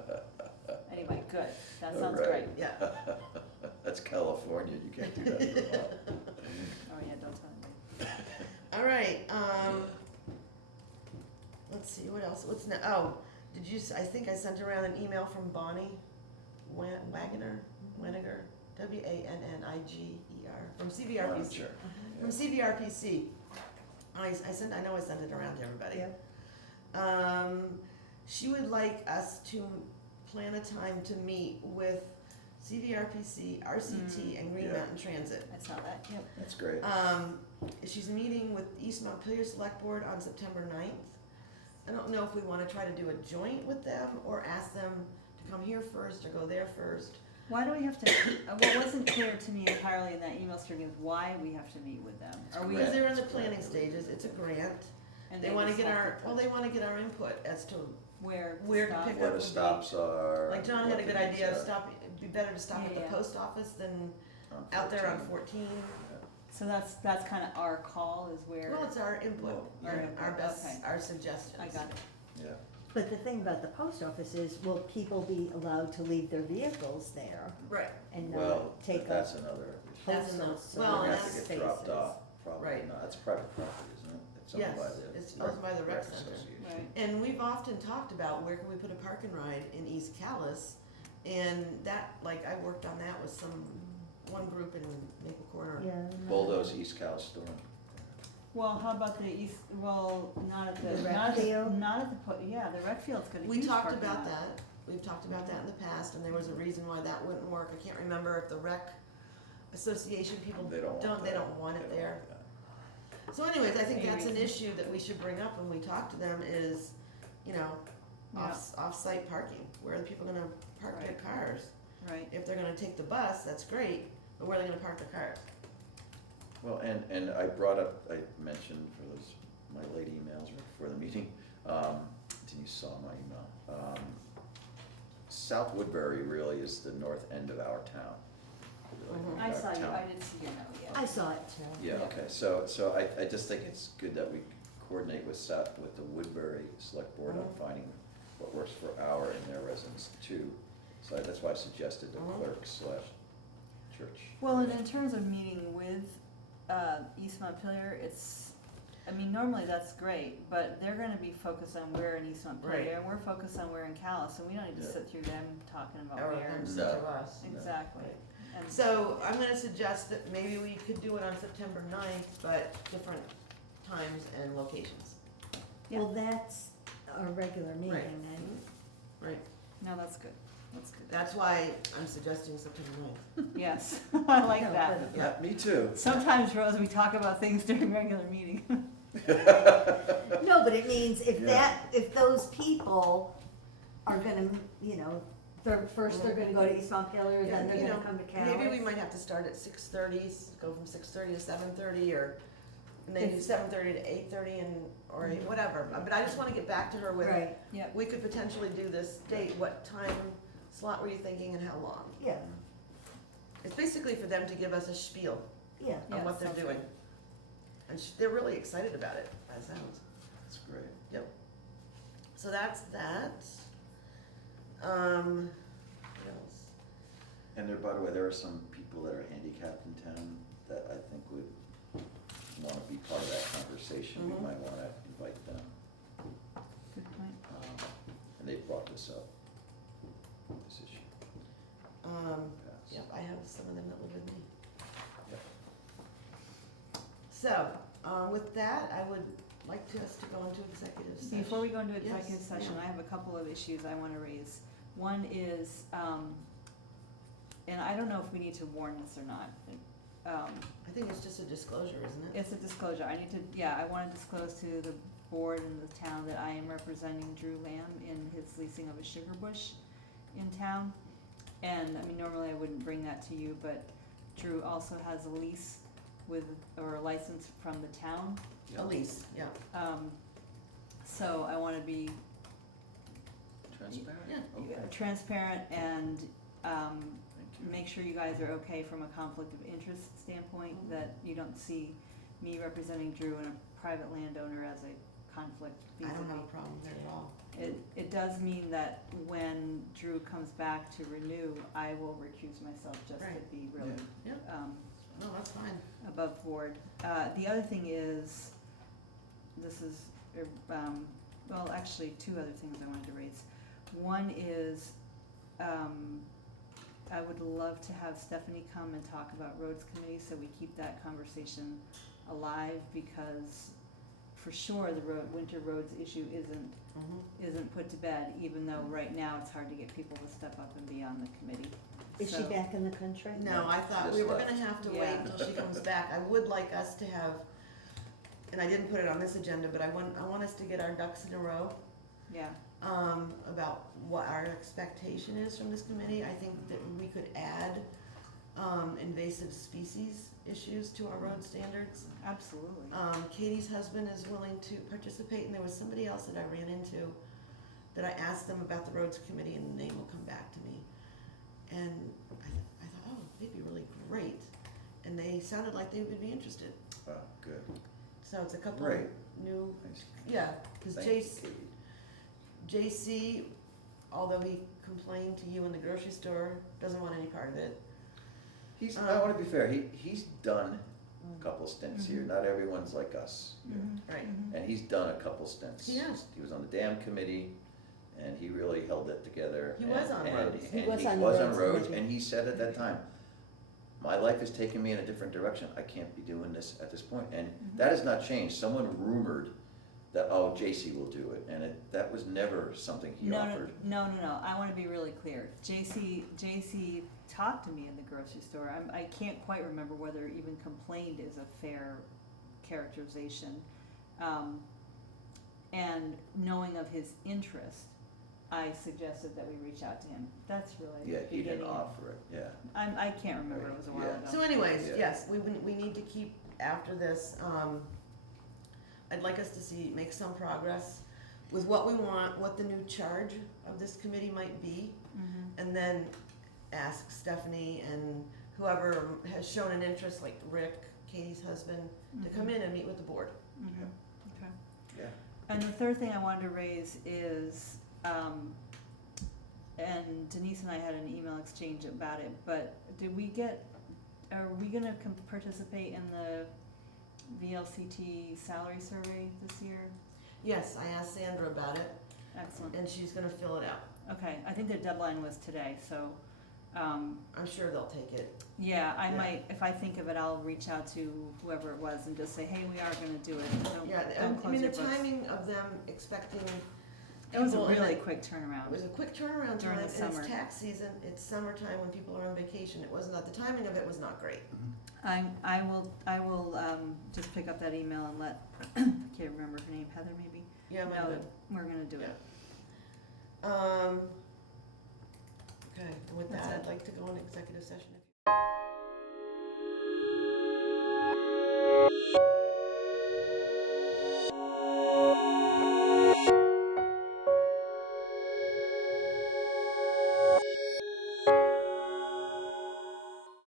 Anyway, good, that sounds All great. right. Yeah. That's California, you can't do that in Vermont. Oh, yeah, don't tell me. All right, let's see, what else, what's ne- oh, did you, I think I sent around an email from Bonnie Wagner, Wannniger, from CVRPC. Monitor. From CVRPC. I know I sent it around to everybody. Yeah. She would like us to plan a time to meet with CVRPC, RCT, and Green Yeah. Mountain Transit. I saw that, yep. That's great. She's meeting with East Montpelier Select Board on September 9th. I don't know if we wanna try to do a joint with them, or ask them to come here first, or go there first. Why do we have to, what wasn't clear to me entirely in that email string is why we have to meet with them? Are we? Because they're in the Grant. planning stages, it's a grant, And they wanna just get have our, to well, touch they wanna get our input as to, Where where to stop. pick Where up the would be- stops are. like John had a what good the needs idea of are. stopping, it'd be better to stop at the Yeah. post office than On out there on 14. 14. So that's kind of our call is where, Well, it's our input, Our our input, best, okay. our suggestions. I got it. Yeah. But the thing about the post office is, will people be allowed to leave their vehicles there Right, and Well, not take that's up another issue. That's postal enough. service Well, They're gonna that's have to get dropped spaces? off, probably Right. not, it's private property, isn't it? It's owned Yes, by the. it's owned by the rec center. association. Right. and we've often talked about where can we put a park and ride in East Calais, and that, like, I worked on that with one group in Maple Corner. Yeah. Bulldoze East Cal Storm. Well, how about the east, well, not at the, The rec not at the, field? not at the, yeah, the rec field's got a We huge talked parking about lot. that, we've talked about that in the past, and there was a reason why that wouldn't work, I can't remember if the rec association people They don't want they that. don't want it They don't there. want that. So anyways, I think Any that's an reason? issue that we should bring up when we talk to them is, you know, Yeah. off-site parking, where are the people gonna park their Right. cars? Right, If they're gonna take the bus, that's great, but where are they gonna park their cars? Well, and I brought up, I mentioned for those, my late emails before the meeting, you saw my email. South Woodbury really is the north end of our town. Mhm. I Our saw you, town. I didn't see your note yet. I saw it too. Yeah, okay, so I just think it's good that we coordinate with the Woodbury Select Board on Mhm. finding what works for our and their residents too. So that's why I suggested the Mhm. clerk/church. Well, and in terms of meeting with, East Montpelier, it's, I mean, normally that's great, but they're gonna be focused on where in East Montpelier, Right. and we're focused on where in Calais, and we don't need to Yeah. sit through them talking about Or where. them No. to us. Exactly. Right. And So I'm gonna suggest that maybe we could do it on September 9th, but different times and locations. Well, that's our regular meeting, Right. and Right, No, that's good, that's good. that's why I'm suggesting September 9th. Yes, I like No, that. Yeah, me too. Sometimes, Rose, we talk about things during regular meeting. no, but it means Yeah. if those people are gonna, you know, they're gonna go to East Montpelier, then they're You gonna know, come to Calais. maybe we might have to start at 6:30, go from 6:30 to 7:30, or And they do 7:30 to 8:30 and, or whatever, but I just wanna get back to her with, Right, Yep. we could potentially do this date, what time slot were you thinking and how long? yeah, It's basically for them to give us a spiel yeah. on Yeah, what they're sounds doing. good. And they're really excited about it, by the sounds. That's great. Yep. So that's that. What else? And there, by the way, there are some people that are handicapped in town that I think would wanna be part of that conversation. We Mhm. might wanna invite them. Good point. And they brought this up, this issue. Past. Yep, I have some of them that live with me. Yep. So, with that, I would like us to go into executive session. Before we go into executive Yes, session, yeah. I have a couple of issues I wanna raise. One is, and I don't know if we need to warn this or not. I think it's just a disclosure, isn't it? It's a disclosure, I need to, yeah, I wanna disclose to the board and the town that I am representing Drew Lamb in his leasing of a sugar bush in town. And, I mean, normally I wouldn't bring that to you, but Drew also has a lease with, or a license from the town. Elise, yeah. So I wanna be Transparent? Yeah. Okay. transparent and, Thank you. make sure you guys are okay from a conflict of interest standpoint, that you don't see me representing Drew and a private landowner as a conflict I don't have a vis-a-vis. problem there at all. It does mean that when Drew comes back to renew, I will recuse myself just to Right. be really, Yeah. No, that's fine. above board. The other thing is, this is, well, actually, two other things I wanted to raise. One is, I would love to have Stephanie come and talk about roads committee, so we keep that conversation alive, because for sure, the winter roads issue isn't put to bed, even though right now it's hard to get people to step up and be on the committee. Is she So- back in the country? No, I thought Just we were left. gonna have to wait Yeah. until she comes back. I would like us to have, and I didn't put it on this agenda, but I want us to get our ducks in a row, Yeah, about what our expectation is from this committee. I think that we could add, invasive species issues to our road standards. absolutely. Katie's husband is willing to participate, and there was somebody else that I ran into that I asked them about the roads committee, and the name will come back to me. And I thought, oh, they'd be really great, and they sounded like they would be interested. Oh, good. So it's a couple Great. new, Nice. yeah, because Thank you, JC, Katie. JC, although he complained to you in the grocery store, doesn't want any part of it. I wanna be fair, he's done a couple stints here, not everyone's like us. Right. And he's done a couple stints. He has. He was on the dam committee, and he really held it together. He was on roads. He And was he on the was on roads roads, committee. and he said at that time, my life has taken me in a different direction, I can't be doing this at this point. And that has not changed, someone rumored that, oh, JC will do it, and that was never something he offered. No, I wanna be really clear. JC talked to me in the grocery store. I can't quite remember whether even complained is a fair characterization. And knowing of his interest, I suggested that we reach out to him. That's really Yeah, the he didn't beginning. offer it, yeah. I can't remember, it was a while Yeah. ago. So anyways, Yeah. yes, we need to keep after this, I'd like us to make some progress with what we want, what the new charge of this committee might be, and then ask Stephanie and whoever has shown an interest, like Rick, Katie's husband, to come in and meet with the board. Okay. Yeah. And the third thing I wanted to raise is, and Denise and I had an email exchange about it, but are we gonna participate in the VLCT salary survey this year? Yes, I asked Sandra about it, Excellent. and she's gonna fill it out. Okay, I think the deadline was today, so, I'm sure they'll take it. yeah, I Yeah. might, if I think of it, I'll reach out to whoever it was and just say, hey, we are gonna do it. Yeah, Don't I close mean, the your books. timing of them expecting It was a people in really it- quick It turnaround. was a quick turnaround During time, the and summer. it's tax season, it's summertime when people are on vacation, it wasn't, the timing of it was not great. I will just pick up that email and let, I can't remember her name, Heather maybe? Yeah, know that we're gonna do it. Okay, and with That's that, it. I'd like to go into executive session.